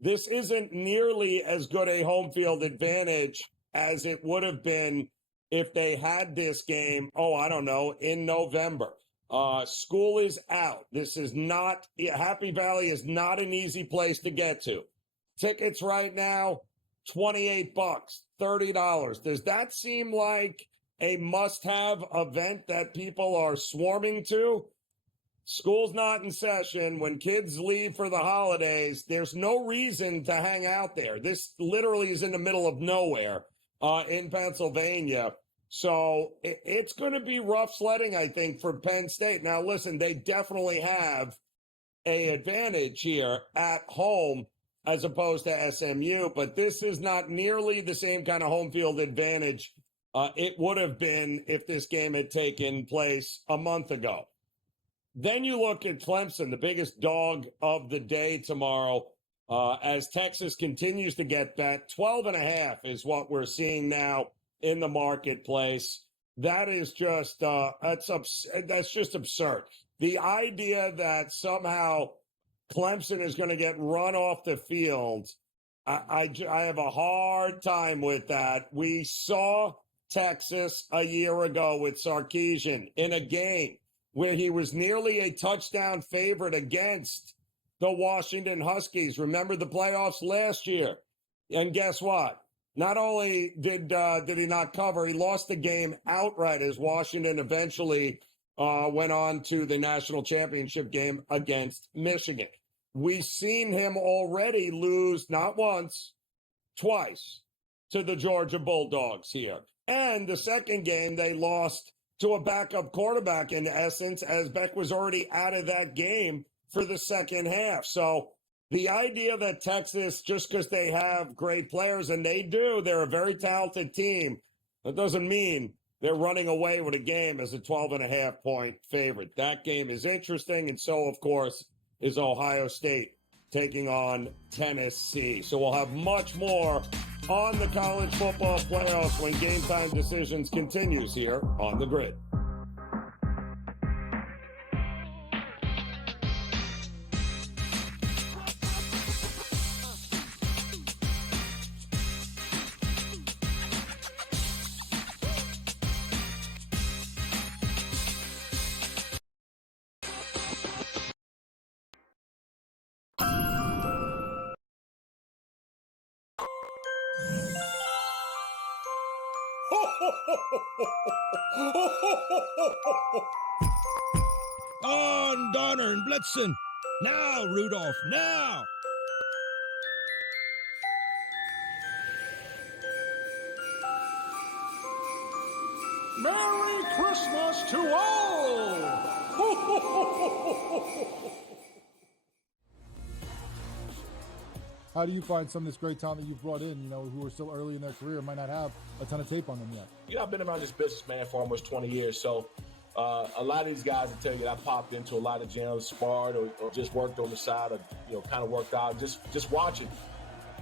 this isn't nearly as good a home field advantage as it would have been if they had this game, in November. School is out. This is not, Happy Valley is not an easy place to get to. Tickets right now, $28, $30. Does that seem like a must-have event that people are swarming to? School's not in session. When kids leave for the holidays, there's no reason to hang out there. This literally is in the middle of nowhere in Pennsylvania. So it's going to be rough sledding, I think, for Penn State. Now, listen, they definitely have an advantage here at home as opposed to SMU, but this is not nearly the same kind of home field advantage it would have been if this game had taken place a month ago. Then you look at Clemson, the biggest dog of the day tomorrow, as Texas continues to get bet. 12.5 is what we're seeing now in the marketplace. That is just that's just absurd. The idea that somehow Clemson is going to get run off the field, I have a hard time with that. We saw Texas a year ago with Sarkisian in a game where he was nearly a touchdown favorite against the Washington Huskies. Remember the playoffs last year? And guess what? Not only did he not cover, he lost the game outright as Washington eventually went on to the national championship game against Michigan. We've seen him already lose not once, twice to the Georgia Bulldogs here. And the second game, they lost to a backup quarterback in essence, as Beck was already out of that game for the second half. So The idea that Texas, just because they have great players, and they do, they're a very talented team, that doesn't mean they're running away with a game as a 12.5-point favorite. That game is interesting, and so, of course, is Ohio State taking on Tennessee. So we'll have much more on the college football playoffs when Game Time Decisions continues here on the Grid. On, Donner, and Blitzen. Now, Rudolph, now. Merry Christmas to all! How do you find some of this great talent that you've brought in, who are still early in their career, might not have a ton of tape on them yet? I've been around this business, man, for almost 20 years. So a lot of these guys will tell you that I popped into a lot of gyms, sparred or just worked on the side or, kind of worked out, just watching.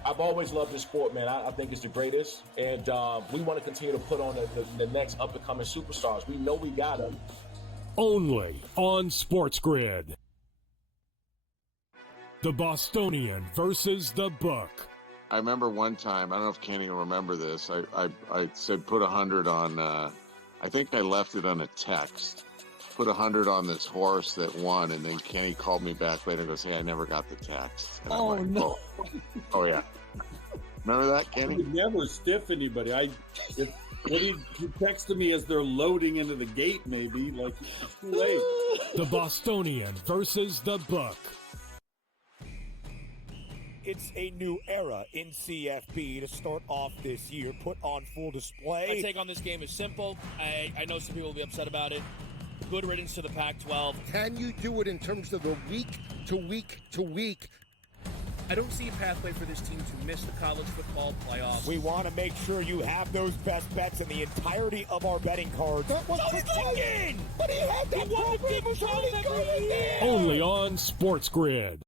I've always loved this sport, man. I think it's the greatest. And we want to continue to put on the next up-and-coming superstars. We know we got them. Only on SportsGrid. The Bostonian versus the Book. I remember one time, I don't know if Kenny will remember this, I said put 100 on, I think I left it on a text. Put 100 on this horse that won, and then Kenny called me back later and goes, hey, I never got the text. And Oh, I'm like, no. Oh, yeah. Remember that, I Kenny? would never stiff anybody. He texted me as they're loading into the gate, maybe. Like, it's too late. The Bostonian versus the Book. It's a new era in CFB to start off this year, put on full display. My take on this game is simple. I know some people will be upset about it. Good riddance to the Pac-12. Can you do it in terms of the week to week to week? I don't see a pathway for this team to miss the college football playoffs. We want to make sure you have those best bets in the entirety of our betting cards. That was thinking! But he had that program was already going there! Only on SportsGrid.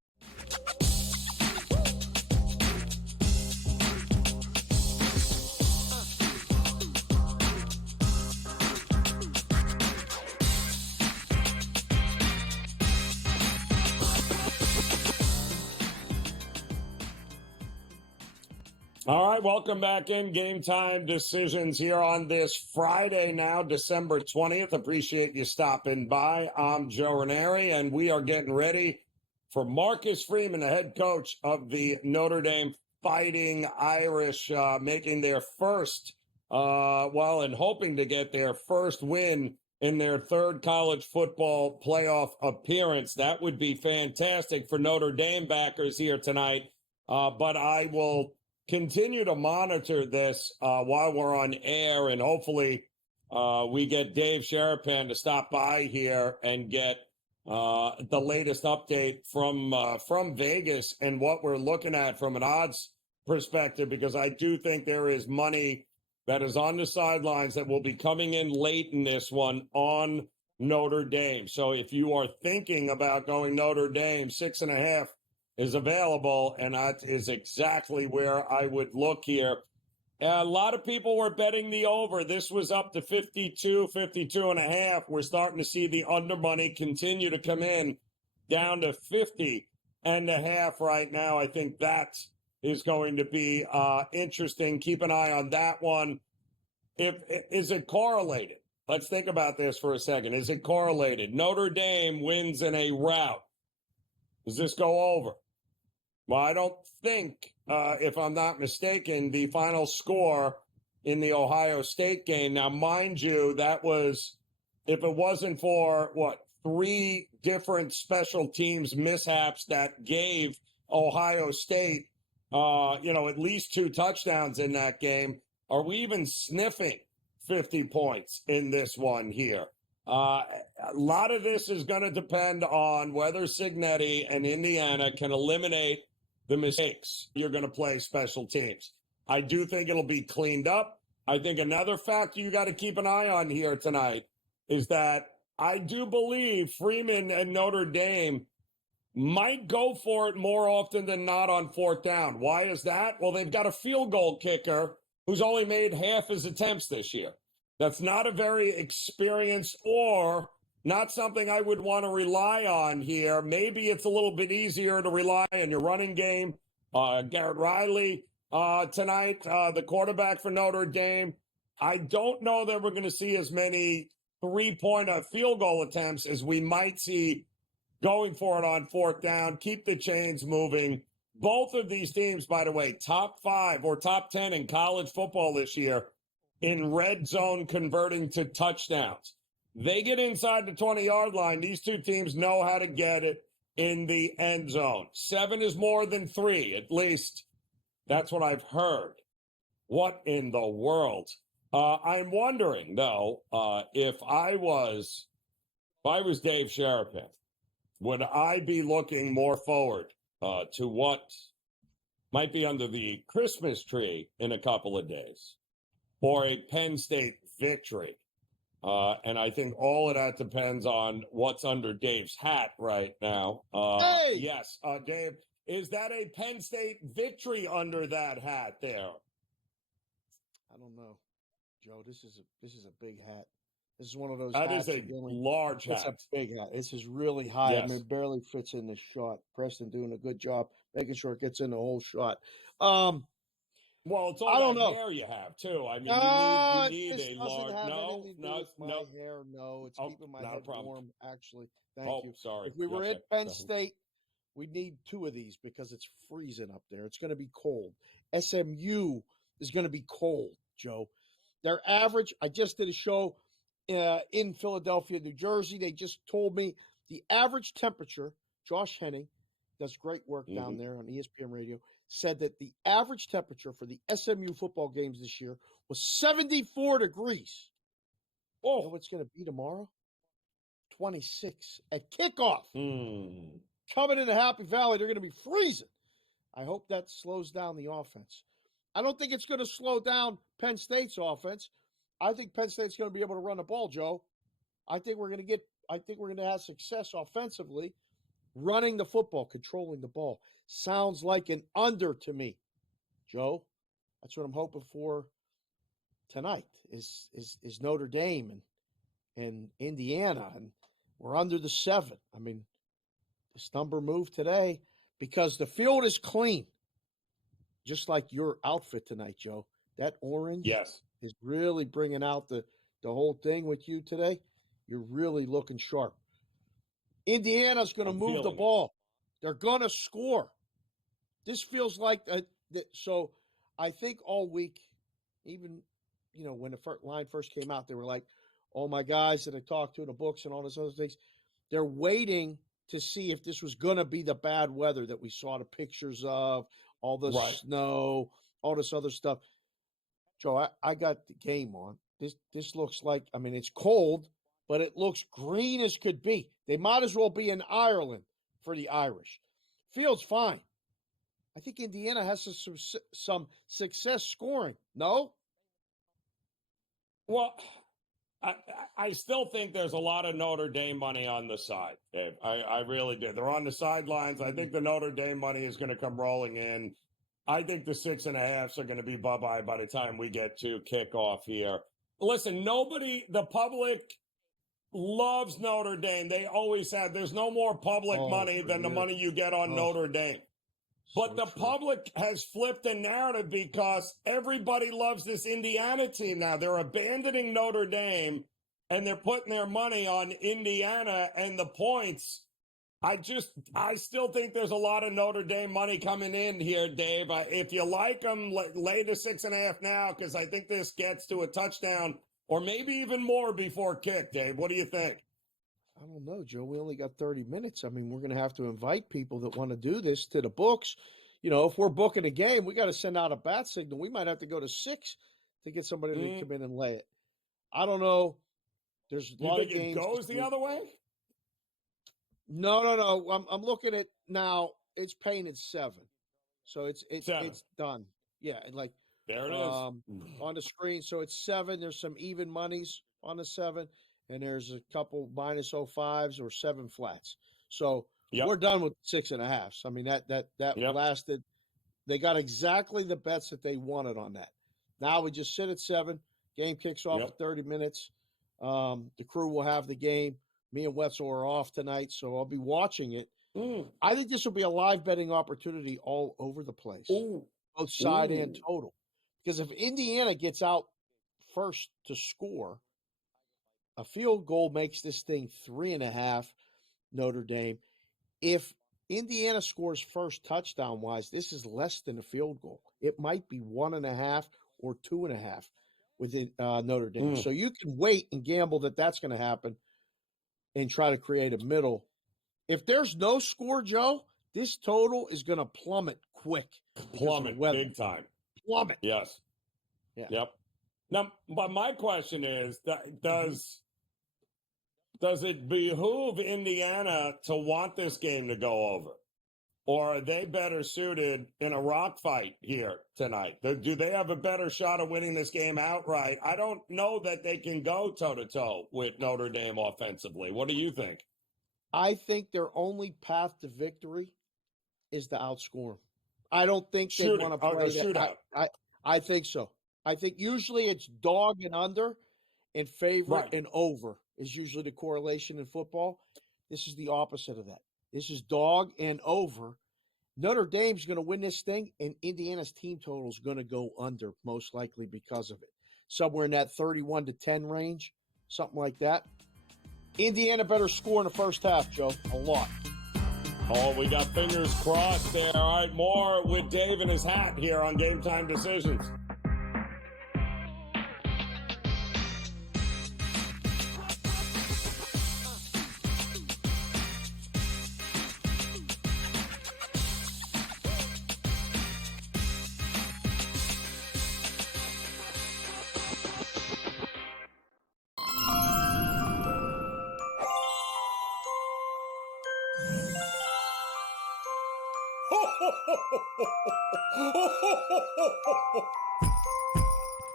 All right, welcome back in Game Time Decisions here on this Friday now, December 20th. Appreciate you stopping by. I'm Joe Raineri, and we are getting ready for Marcus Freeman, the head coach of the Notre Dame Fighting Irish, making their first, and hoping to get their first win in their third college football playoff appearance. That would be fantastic for Notre Dame backers here tonight, but I will continue to monitor this while we're on air, and hopefully we get Dave Sharapan to stop by here and get the latest update from Vegas and what we're looking at from an odds perspective, because I do think there is money that is on the sidelines that will be coming in late in this one on Notre Dame. So if you are thinking about going Notre Dame, 6.5 is available, and that is exactly where I would look here. A lot of people were betting the over. This was up to 52.5. We're starting to see the under money continue to come in down to 50.5 right now. I think that is going to be interesting. Keep an eye on that one. Is it correlated? Let's think about this for a second. Is it correlated? Notre Dame wins in a rout. Does this go over? Well, I don't think, if I'm not mistaken, the final score in the Ohio State game. Now, mind you, that was, if it wasn't for, 3 different special teams mishaps that gave Ohio State, at least 2 touchdowns in that game, are we even sniffing 50 points in this one here? A lot of this is going to depend on whether Cignetti and Indiana can eliminate the mistakes you're going to play special teams. I do think it'll be cleaned up. I think another factor you got to keep an eye on here tonight is that I do believe Freeman and Notre Dame might go for it more often than not on fourth down. Why is that? Well, they've got a field goal kicker who's only made half his attempts this year. That's not a very experienced or not something I would want to rely on here. Maybe it's a little bit easier to rely on your running game. Garrett Riley tonight, the quarterback for Notre Dame. I don't know that we're going to see as many three-point field goal attempts as we might see going for it on fourth down. Keep the chains moving. Both of these teams, by the way, top 5 or top 10 in college football this year in red zone converting to touchdowns. They get inside the 20-yard line. These two teams know how to get it in the end zone. 7 is more than 3, at least. That's what I've heard. What in the world? I'm wondering, though, if I was Dave Sherapan, would I be looking more forward to what might be under the Christmas tree in a couple of days, or a Penn State victory? And I think all of that depends on what's under Dave's hat right now. Yes, Dave, is that a Penn State victory under that hat there? I don't know, Joe. This is a big hat. This is one of those that hats. That is a large hat. It's a big hat. This is really high. Yes. I mean, it barely fits in the shot. Preston doing a good job making sure it gets in the whole shot. Well, it's all I don't that know. hair you have, too. I mean, you need a large... hair. No, it's keeping my head warm, actually. Thank you. Sorry. If we were in Penn State, we need 2 of these because it's freezing up there. It's going to be cold. SMU is going to be cold, Joe. Their average, I just did a show in Philadelphia, New Jersey. They just told me the average temperature, Josh Henning does great work down there on ESPN Radio, said that the average temperature for the SMU football games this year was 74 degrees. Oh, you know what's going to be tomorrow? 26 at kickoff. Coming into Happy Valley, they're going to be freezing. I hope that slows down the offense. I don't think it's going to slow down Penn State's offense. I think Penn State's going to be able to run the ball, Joe. I think we're going to have success offensively running the football, controlling the ball. Sounds like an under to me, Joe. That's what I'm hoping for tonight is Notre Dame and Indiana, and we're under the 7. I mean, this number moved today because the field is clean, just like your outfit tonight, Joe. That orange is really bringing out the whole thing with you today. You're really looking sharp. Indiana's going to move the ball. They're going to score. This feels like so I think all week, even, when the line first came out, they were like, all my guys that I talked to in the books and all this other things, they're waiting to see if this was going to be the bad weather that we saw the pictures of, all the snow, all this other stuff. Joe, I got the game on. This looks like, I mean, it's cold, but it looks green as could be. They might as well be in Ireland for the Irish. Field's fine. I think Indiana has some success scoring. No? Well, I still think there's a lot of Notre Dame money on the side, Dave. I really do. They're on the sidelines. I think the Notre Dame money is going to come rolling in. I think the 6.5s are going to be bye-bye by the time we get to kickoff here. Listen, the public loves Notre Dame. They always have. There's no more public money than the money you get on Notre Dame. But the public has flipped the narrative because everybody loves this Indiana team now. They're abandoning Notre Dame, and they're putting their money on Indiana and the points. I still think there's a lot of Notre Dame money coming in here, Dave. If you like them, lay the 6.5 now, because I think this gets to a touchdown or maybe even more before kick, Dave. What do you think? I don't know, Joe. We only got 30 minutes. I mean, we're going to have to invite people that want to do this to the books. If we're booking a game, we got to send out a bat signal. We might have to go to 6 to get somebody to come in and lay it. I don't know. There's a lot of games. It goes the other way? No. I'm looking at now. It's painted 7. So it's Seven. it's done. Yeah, and like There it is. on the screen. So it's 7. There's some even monies on the 7, and there's a couple minus 05s or 7 flats. So we're done with 6.5. I mean that lasted. They got exactly the bets that they wanted on that. Now we just sit at 7. Game kicks off in 30 minutes. The crew will have the game. Me and Wetzel are off tonight, so I'll be watching it. I think this will be a live betting opportunity all over the place, both side and total. Because if Indiana gets out first to score, a field goal makes this thing 3.5, Notre Dame. If Indiana scores first touchdown-wise, this is less than a field goal. It might be 1.5 or 2.5 with Notre Dame. So you can wait and gamble that that's going to happen and try to create a middle. If there's no score, Joe, this total is going to plummet quick. Plummet, big time. Plummet. Yes. Yeah. Yep. Now, but my question is, does it behoove Indiana to want this game to go over? Or are they better suited in a rock fight here tonight? Do they have a better shot of winning this game outright? I don't know that they can go toe-to-toe with Notre Dame offensively. What do you think? I think their only path to victory is to outscore them. I don't think they want to play that. I think so. I think usually it's dog and under and favorite and over is usually the correlation in football. This is the opposite of that. This is dog and over. Notre Dame's going to win this thing, and Indiana's team total is going to go under, most likely because of it. Somewhere in that 31-10 range, something like that. Indiana better score in the first half, Joe. A lot. Oh, we got fingers crossed there. All right, more with Dave and his hat here on Game Time Decisions.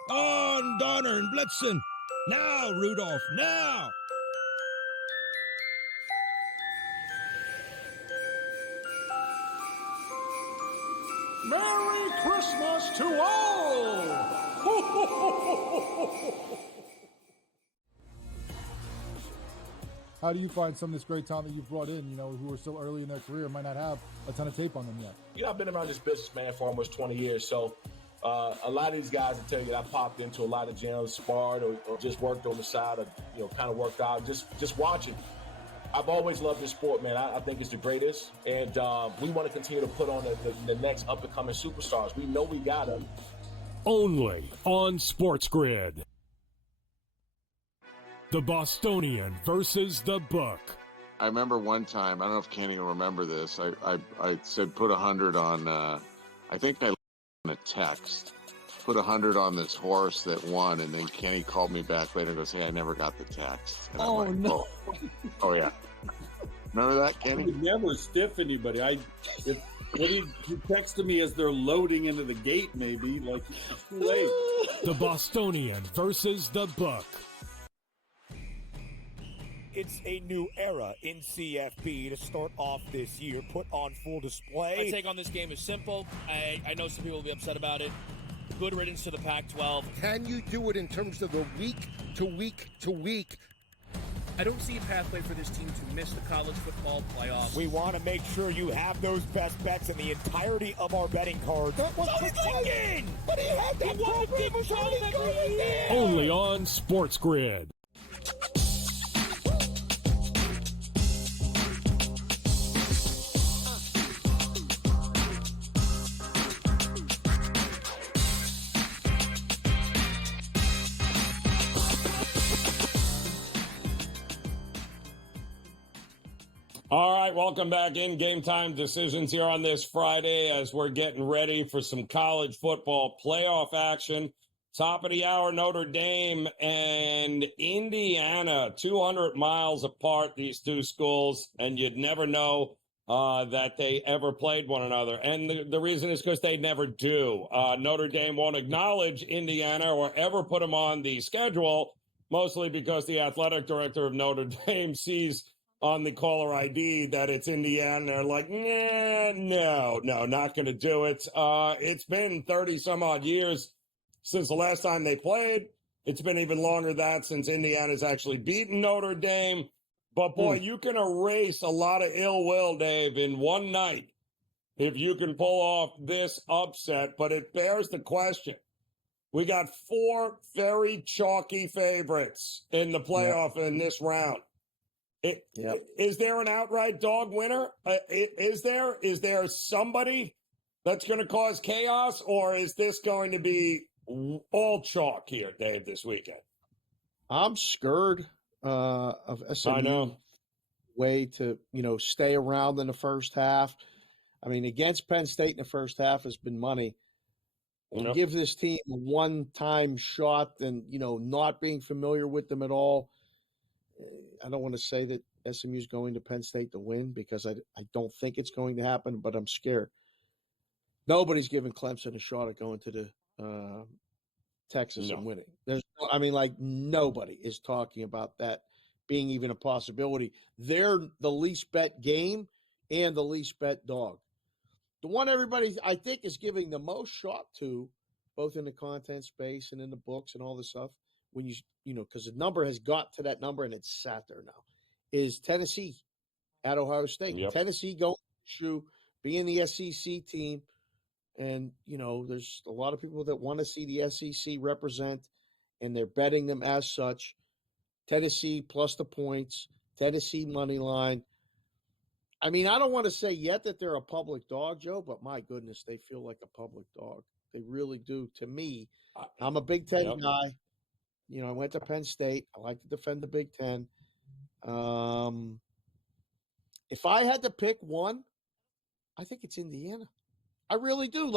On, Donner and Blitzen. Now, Rudolph, now. Merry Christmas to all! How do you find some of this great talent that you've brought in, who are still early in their career, might not have a ton of tape on them yet? I've been around this business, man, for almost 20 years. So a lot of these guys will tell you that I popped into a lot of gyms, sparred or just worked on the side or, kind of worked out, just watching. I've always loved this sport, man. I think it's the greatest. And we want to continue to put on the next up-and-coming superstars. We know we got them. Only on SportsGrid. The Bostonian versus the Book. I remember one time, I don't know if Kenny will remember this, I said put 100 on, I think I on a text, put 100 on this horse that won, and then Kenny called me back later and goes, hey, I never got the text. And Oh, I'm like, no. Oh, yeah. Remember that, I Kenny? would never stiff anybody. He texted me as they're loading into the gate, maybe, like, it's too late. The Bostonian versus the Book. It's a new era in CFB to start off this year. Put on full display. My take on this game is simple. I know some people will be upset about it. Good riddance to the Pac-12. Can you do it in terms of the week to week to week? I don't see a pathway for this team to miss the college football playoffs. We want to make sure you have those best bets in the entirety of our betting cards. That was thinking! But he had that program was really good in there! Only on SportsGrid. All right, welcome back in Game Time Decisions here on this Friday as we're getting ready for some college football playoff action. Top of the hour, Notre Dame and Indiana, 200 miles apart, these two schools, and you'd never know that they ever played one another. And the reason is because they never do. Notre Dame won't acknowledge Indiana or ever put them on the schedule, mostly because the athletic director of Notre Dame sees on the caller ID that it's Indiana. They're like, nah, no, not going to do it. It's been 30 some odd years since the last time they played. It's been even longer than that since Indiana's actually beaten Notre Dame. But, boy, you can erase a lot of ill will, Dave, in one night if you can pull off this upset. But it bears the question. We got 4 very chalky favorites in the playoff in this round. Is there an outright dog winner? Is there somebody that's going to cause chaos, or is this going to be all chalk here, Dave, this weekend? I'm scared of SMU I know. way to, stay around in the first half. I mean, against Penn State in the first half has been money. Yep. Give this team a one-time shot and, not being familiar with them at all. I don't want to say that SMU is going to Penn State to win because I don't think it's going to happen, but I'm scared. Nobody's giving Clemson a shot at going to the Texas and winning. Nobody is talking about that being even a possibility. They're the least bet game and the least bet dog. The one everybody, I think, is giving the most shot to, both in the content space and in the books and all this stuff, when because the number has got to that number and it's sat there now, is Tennessee at Ohio State. Yep. Tennessee going to being the SEC team. And, there's a lot of people that want to see the SEC represent, and they're betting them as such. Tennessee plus the points, Tennessee money line. I mean, I don't want to say yet that they're a public dog, Joe, but my goodness, they feel like a public dog. They really do. To me, I'm a Big Ten guy. I went to Penn State. I like to defend the Big Ten. If I had to pick one, I think it's Indiana. I really do.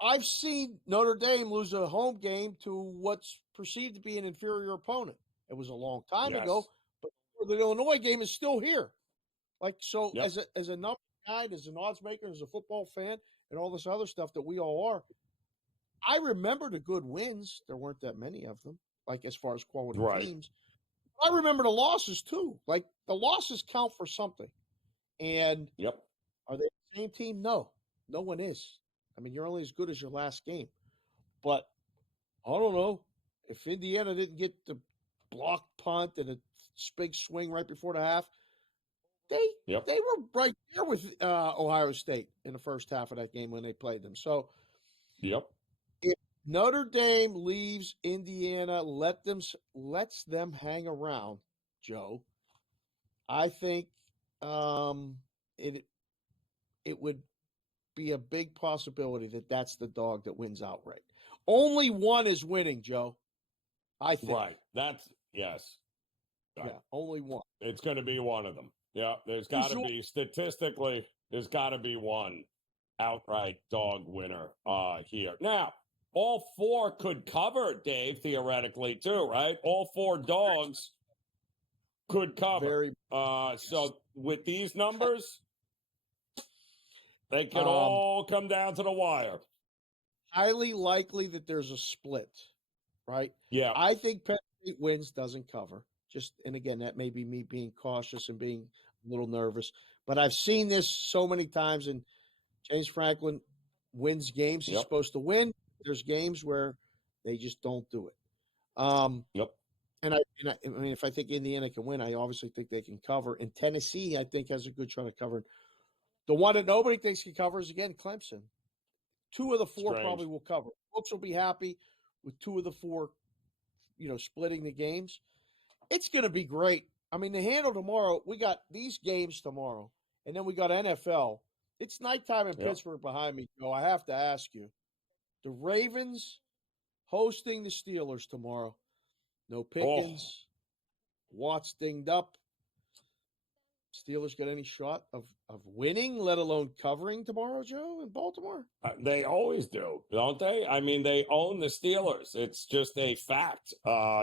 I've seen Notre Dame lose a home game to what's perceived to be an inferior opponent. It was a long time ago, but the Illinois game is still here. As a number guide, as an odds maker, as a football fan, and all this other stuff that we all are, I remember the good wins. There weren't that many of them, as far as quality teams. I remember the losses too. The losses count for something. And are they the same team? No one is. I mean, you're only as good as your last game. But I don't know. If Indiana didn't get the block punt and a big swing right before the half, they were right there with Ohio State in the first half of that game when they played them. So if Notre Dame leaves Indiana, lets them hang around, Joe, I think it would be a big possibility that that's the dog that wins outright. Only one is winning, Joe. I think. Right. That's yes. Yeah, only one. It's going to be one of them. Yeah, there's got to be statistically. There's got to be one outright dog winner here. Now, all 4 could cover, Dave, theoretically too, right? All 4 dogs could cover. So with these numbers, they can all come down to the wire. Highly likely that there's a split, right? Yeah. I think Penn State wins, doesn't cover. And again, that may be me being cautious and being a little nervous. But I've seen this so many times, and James Franklin wins games he's supposed to win. There's games where they just don't do it. And I mean, if I think Indiana can win, I obviously think they can cover. And Tennessee, I think, has a good shot at covering. The one that nobody thinks can cover is, again, Clemson. 2 of the 4 probably will cover. Folks will be happy with 2 of the 4, splitting the games. It's going to be great. I mean, the handle tomorrow, we got these games tomorrow, and then we got NFL. It's nighttime in Pittsburgh behind me, Joe. I have to ask you. The Ravens hosting the Steelers tomorrow. No Pickens. Watt's dinged up. Steelers got any shot of winning, let alone covering tomorrow, Joe, in Baltimore? They always do, don't they? I mean, they own the Steelers. It's just a fact.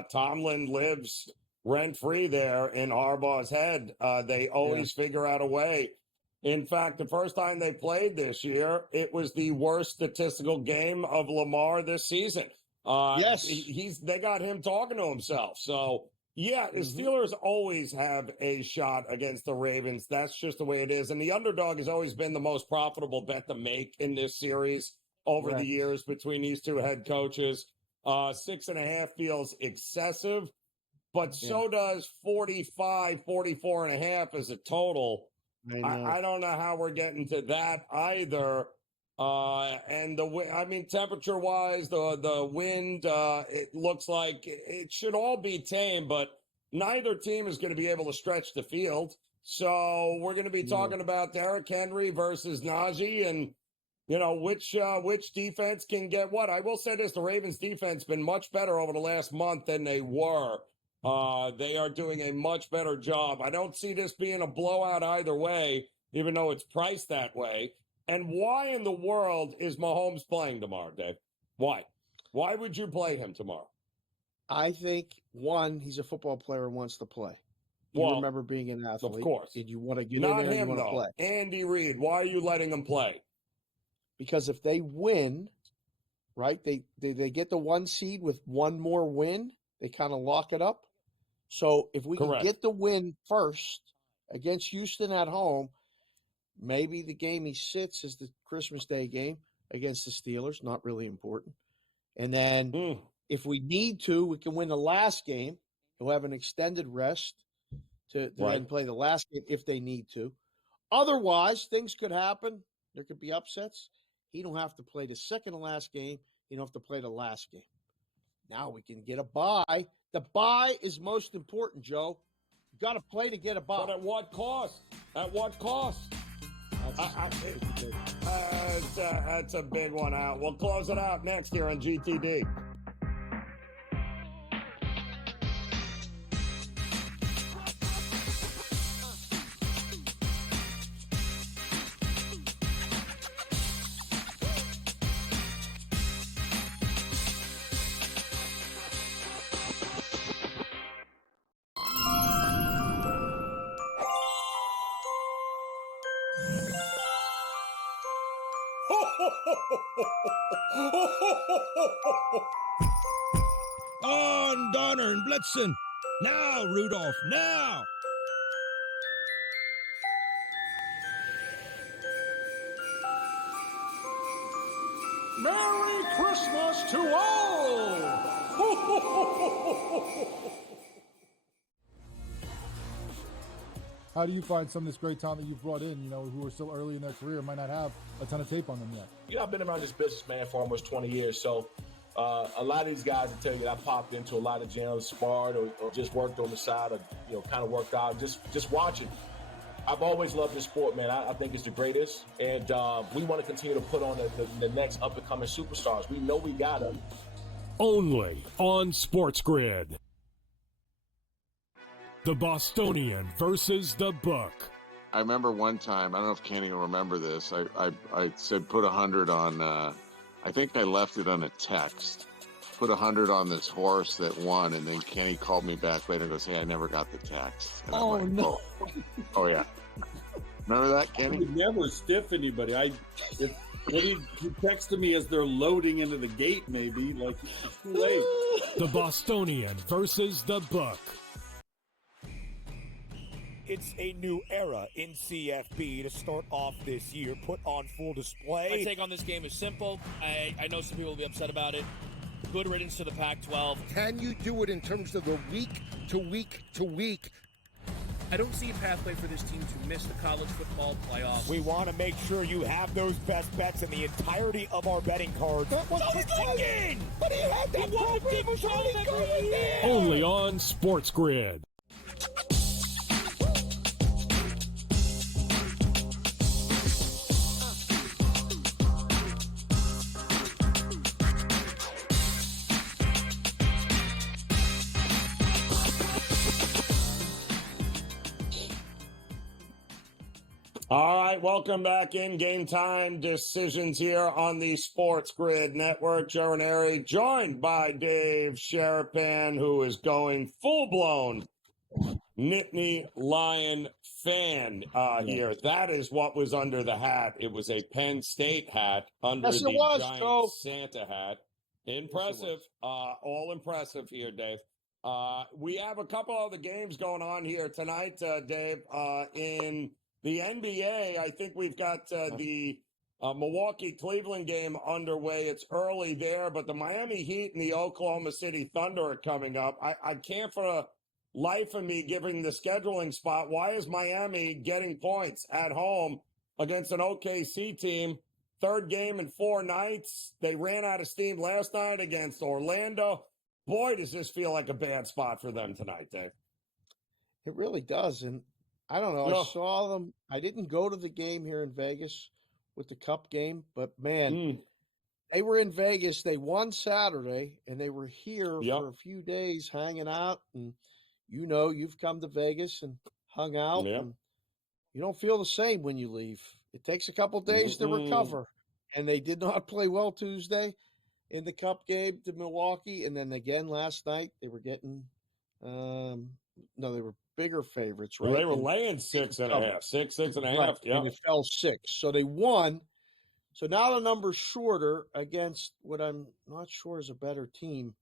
Tomlin lives rent-free there in Harbaugh's head. They always figure out a way In fact, the first time they played this year, it was the worst statistical game of Lamar this season. Yes. They got him talking to himself. So, yeah, the Steelers always have a shot against the Ravens. That's just the way it is. And the underdog has always been the most profitable bet to make in this series over the years between these two head coaches. 6.5 feels excessive, but so does 45, 44.5 as a total. I don't know how we're getting to that either. And temperature wise, the wind, it looks like it should all be tame, but neither team is going to be able to stretch the field. So we're going to be talking about Derrick Henry versus Najee and, which defense can get what. I will say this, the Ravens defense been much better over the last month than they were. They are doing a much better job. I don't see this being a blowout either way, even though it's priced that way. And why in the world is Mahomes playing tomorrow, Dave? Why? Why would you play him tomorrow? I think, one, he's a football player and wants to play. You remember being an athlete. Of course. Did you want to get Not in there him, and you want to though. play? Andy Reid, why are you letting him play? Because if they win, right, they get the 1 seed with one more win, they kind of lock it up. So if we can get the win first against Houston at home, maybe the game he sits is the Christmas Day game against the Steelers. Not really important. And then if we need to, we can win the last game. He'll have an extended rest to then play the last game if they need to. Otherwise, things could happen. There could be upsets. He don't have to play the second to last game. He don't have to play the last game. Now we can get a bye. The bye is most important, Joe. You got to play to get a bye. But at what cost? At what cost? That's a big one out. We'll close it out next year on GTD. On, Donner and Blitzen. Now, Rudolph, now. Merry Christmas to all! How do you find some of this great talent that you've brought in, who are still early in their career, might not have a ton of tape on them yet? I've been around this business, man, for almost 20 years. So a lot of these guys will tell you that I popped into a lot of gyms, sparred or just worked on the side or, kind of worked out, just watching. I've always loved this sport, man. I think it's the greatest. And we want to continue to put on the next up-and-coming superstars. We know we got them. Only on SportsGrid. The Bostonian versus the Book. I remember one time, I don't know if Kenny will remember this, I said put 100 on, I think I left it on a text. Put 100 on this horse that won, and then Kenny called me back later and goes, hey, I never got the text. And Oh, like, no. Oh, yeah. Remember that, Kenny? I would never stiff anybody. He texted me as they're loading into the gate, maybe. Like, it's too late. The Bostonian versus the Book. It's a new era in CFB to start off this year, put on full display. My take on this game is simple. I know some people will be upset about it. Good riddance to the Pac-12. Can you do it in terms of the week to week to week? I don't see a pathway for this team to miss the college football playoffs. We want to make sure you have those best bets in the entirety of our betting cards. That was thinking! But he had that program was already going there! Only on SportsGrid. All right, welcome back in Game Time Decisions here on the SportsGrid Network. Joe Raineri, joined by Dave Sharapan, who is going full-blown Nittany Lion fan here. That is what was under the hat. It was a Penn State hat under Yes, it the was, giant Joe. Santa hat. Impressive. All impressive here, Dave. We have a couple other games going on here tonight, Dave. In the NBA, I think we've got the Milwaukee-Cleveland game underway. It's early there, but the Miami Heat and the Oklahoma City Thunder are coming up. I can't for the life of me giving the scheduling spot. Why is Miami getting points at home against an OKC team? Third game in 4 nights. They ran out of steam last night against Orlando. Boy, does this feel like a bad spot for them tonight, Dave. It really does. And I don't know. No. I saw them. I didn't go to the game here in Vegas with the Cup game, but man, they were in Vegas. They won Saturday, and they were here for a few days hanging out. And you've come to Vegas and hung out, and you don't feel the same when you leave. It takes a couple days to recover, and they did not play well Tuesday in the Cup game to Milwaukee, and then again last night they were getting they were bigger favorites, right? They were laying 6.5, 6.5. Right, Yeah, and it fell 6, so they won. So now the number's shorter against what I'm not sure is a better team.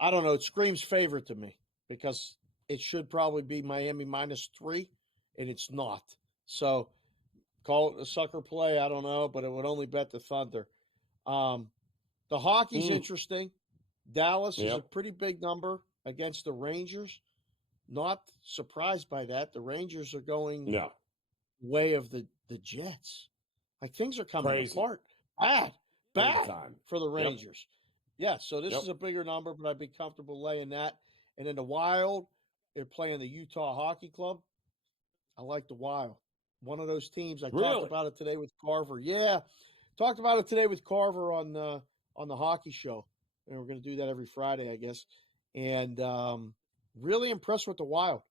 I don't know. It screams favorite to me because it should probably be Miami -3, and it's not. So call it a sucker play. I don't know, but it would only bet the Thunder. The hockey's interesting. Dallas is a pretty big number against the Rangers. Not surprised by that. The Rangers are going way of the Jets. Like things are coming apart. Bad for the Rangers. Yeah, so this is a bigger number, but I'd be comfortable laying that. And then the Wild, they're playing the Utah Hockey Club. I like the Wild. One of those teams. I talked about it today with Carver. Yeah, talked about it today with Carver on the hockey show. And we're going to do that every Friday, I guess. And really impressed with the Wild.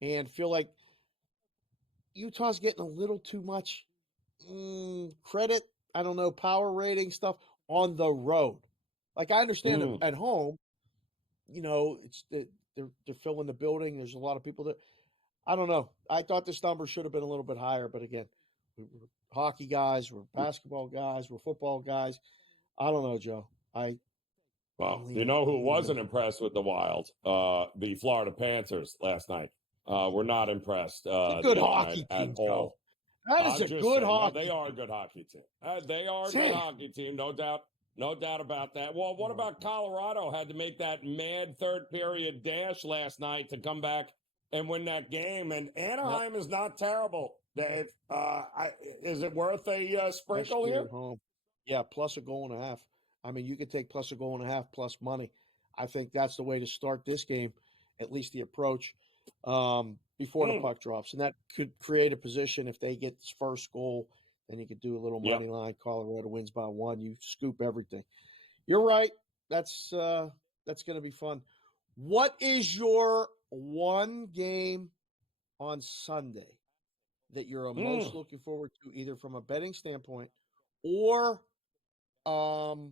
And feel like Utah's getting a little too much credit. I don't know, power rating stuff on the road. Like I understand it at home. It's they're filling the building. There's a lot of people that. I don't know. I thought this number should have been a little bit higher, but again, we're hockey guys, we're basketball guys, we're football guys. I don't know, Joe. Well, you know who wasn't impressed with the Wild? The Florida Panthers last night. We're not impressed. Good hockey team, Joe. That is a good hockey. No, they are a good hockey team. They are a good hockey team, no doubt. No doubt about that. Well, what about Colorado? Had to make that mad third period dash last night to come back and win that game. And Anaheim is not terrible, Dave. Is it worth a sprinkle here? Yeah, plus a goal and a half. I mean, you could take plus a goal and a half plus money. I think that's the way to start this game, at least the approach, before the puck drops. And that could create a position if they get this first goal, then you could do a little money line. Colorado wins by 1. You scoop everything. You're right. That's going to be fun. What is your one game on Sunday that you're most looking forward to, either from a betting standpoint or an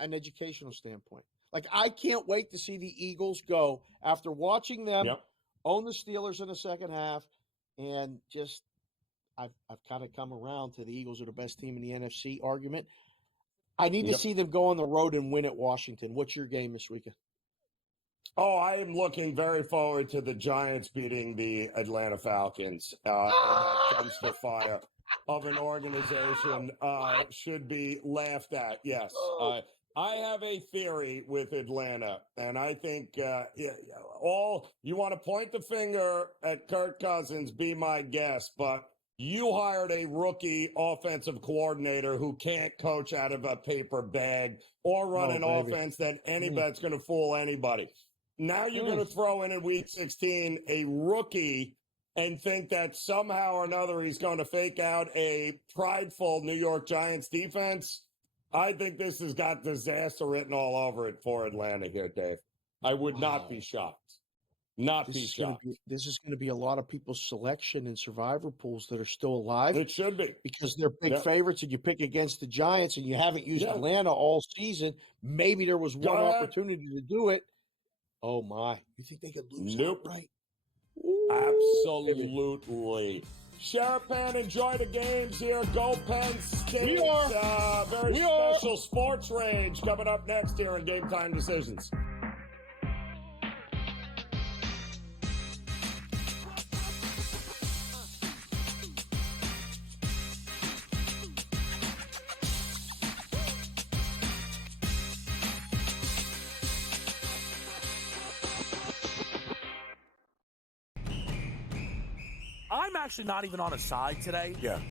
educational standpoint? Like, I can't wait to see the Eagles go after watching them own the Steelers in the second half, and just I've kind of come around to the Eagles are the best team in the NFC argument. I need to see them go on the road and win at Washington. What's your game this weekend? Oh, I am looking very forward to the Giants beating the Atlanta Falcons. And that dumpster fire of an organization should be laughed at. Yes. I have a theory with Atlanta, and I think you want to point the finger at Kirk Cousins, be my guest, but you hired a rookie offensive coordinator who can't coach out of a paper bag or run an offense that anybody's going to fool anybody. Now you're going to throw in Week 16 a rookie and think that somehow or another he's going to fake out a prideful New York Giants defense. I think this has got disaster written all over it for Atlanta here, Dave. I would not be shocked. This is going to be a lot of people's selection in survivor pools that are still alive. It should be. Because they're big favorites, and you pick against the Giants, and you haven't used Atlanta all season. Maybe there was one opportunity to do it. Oh, my. You think they could lose outright? Absolutely. Sherapan, enjoy the games here. Go Penn State. Very special sports range coming up next here in Game Time Decisions. I'm actually not even on a side today. Yeah.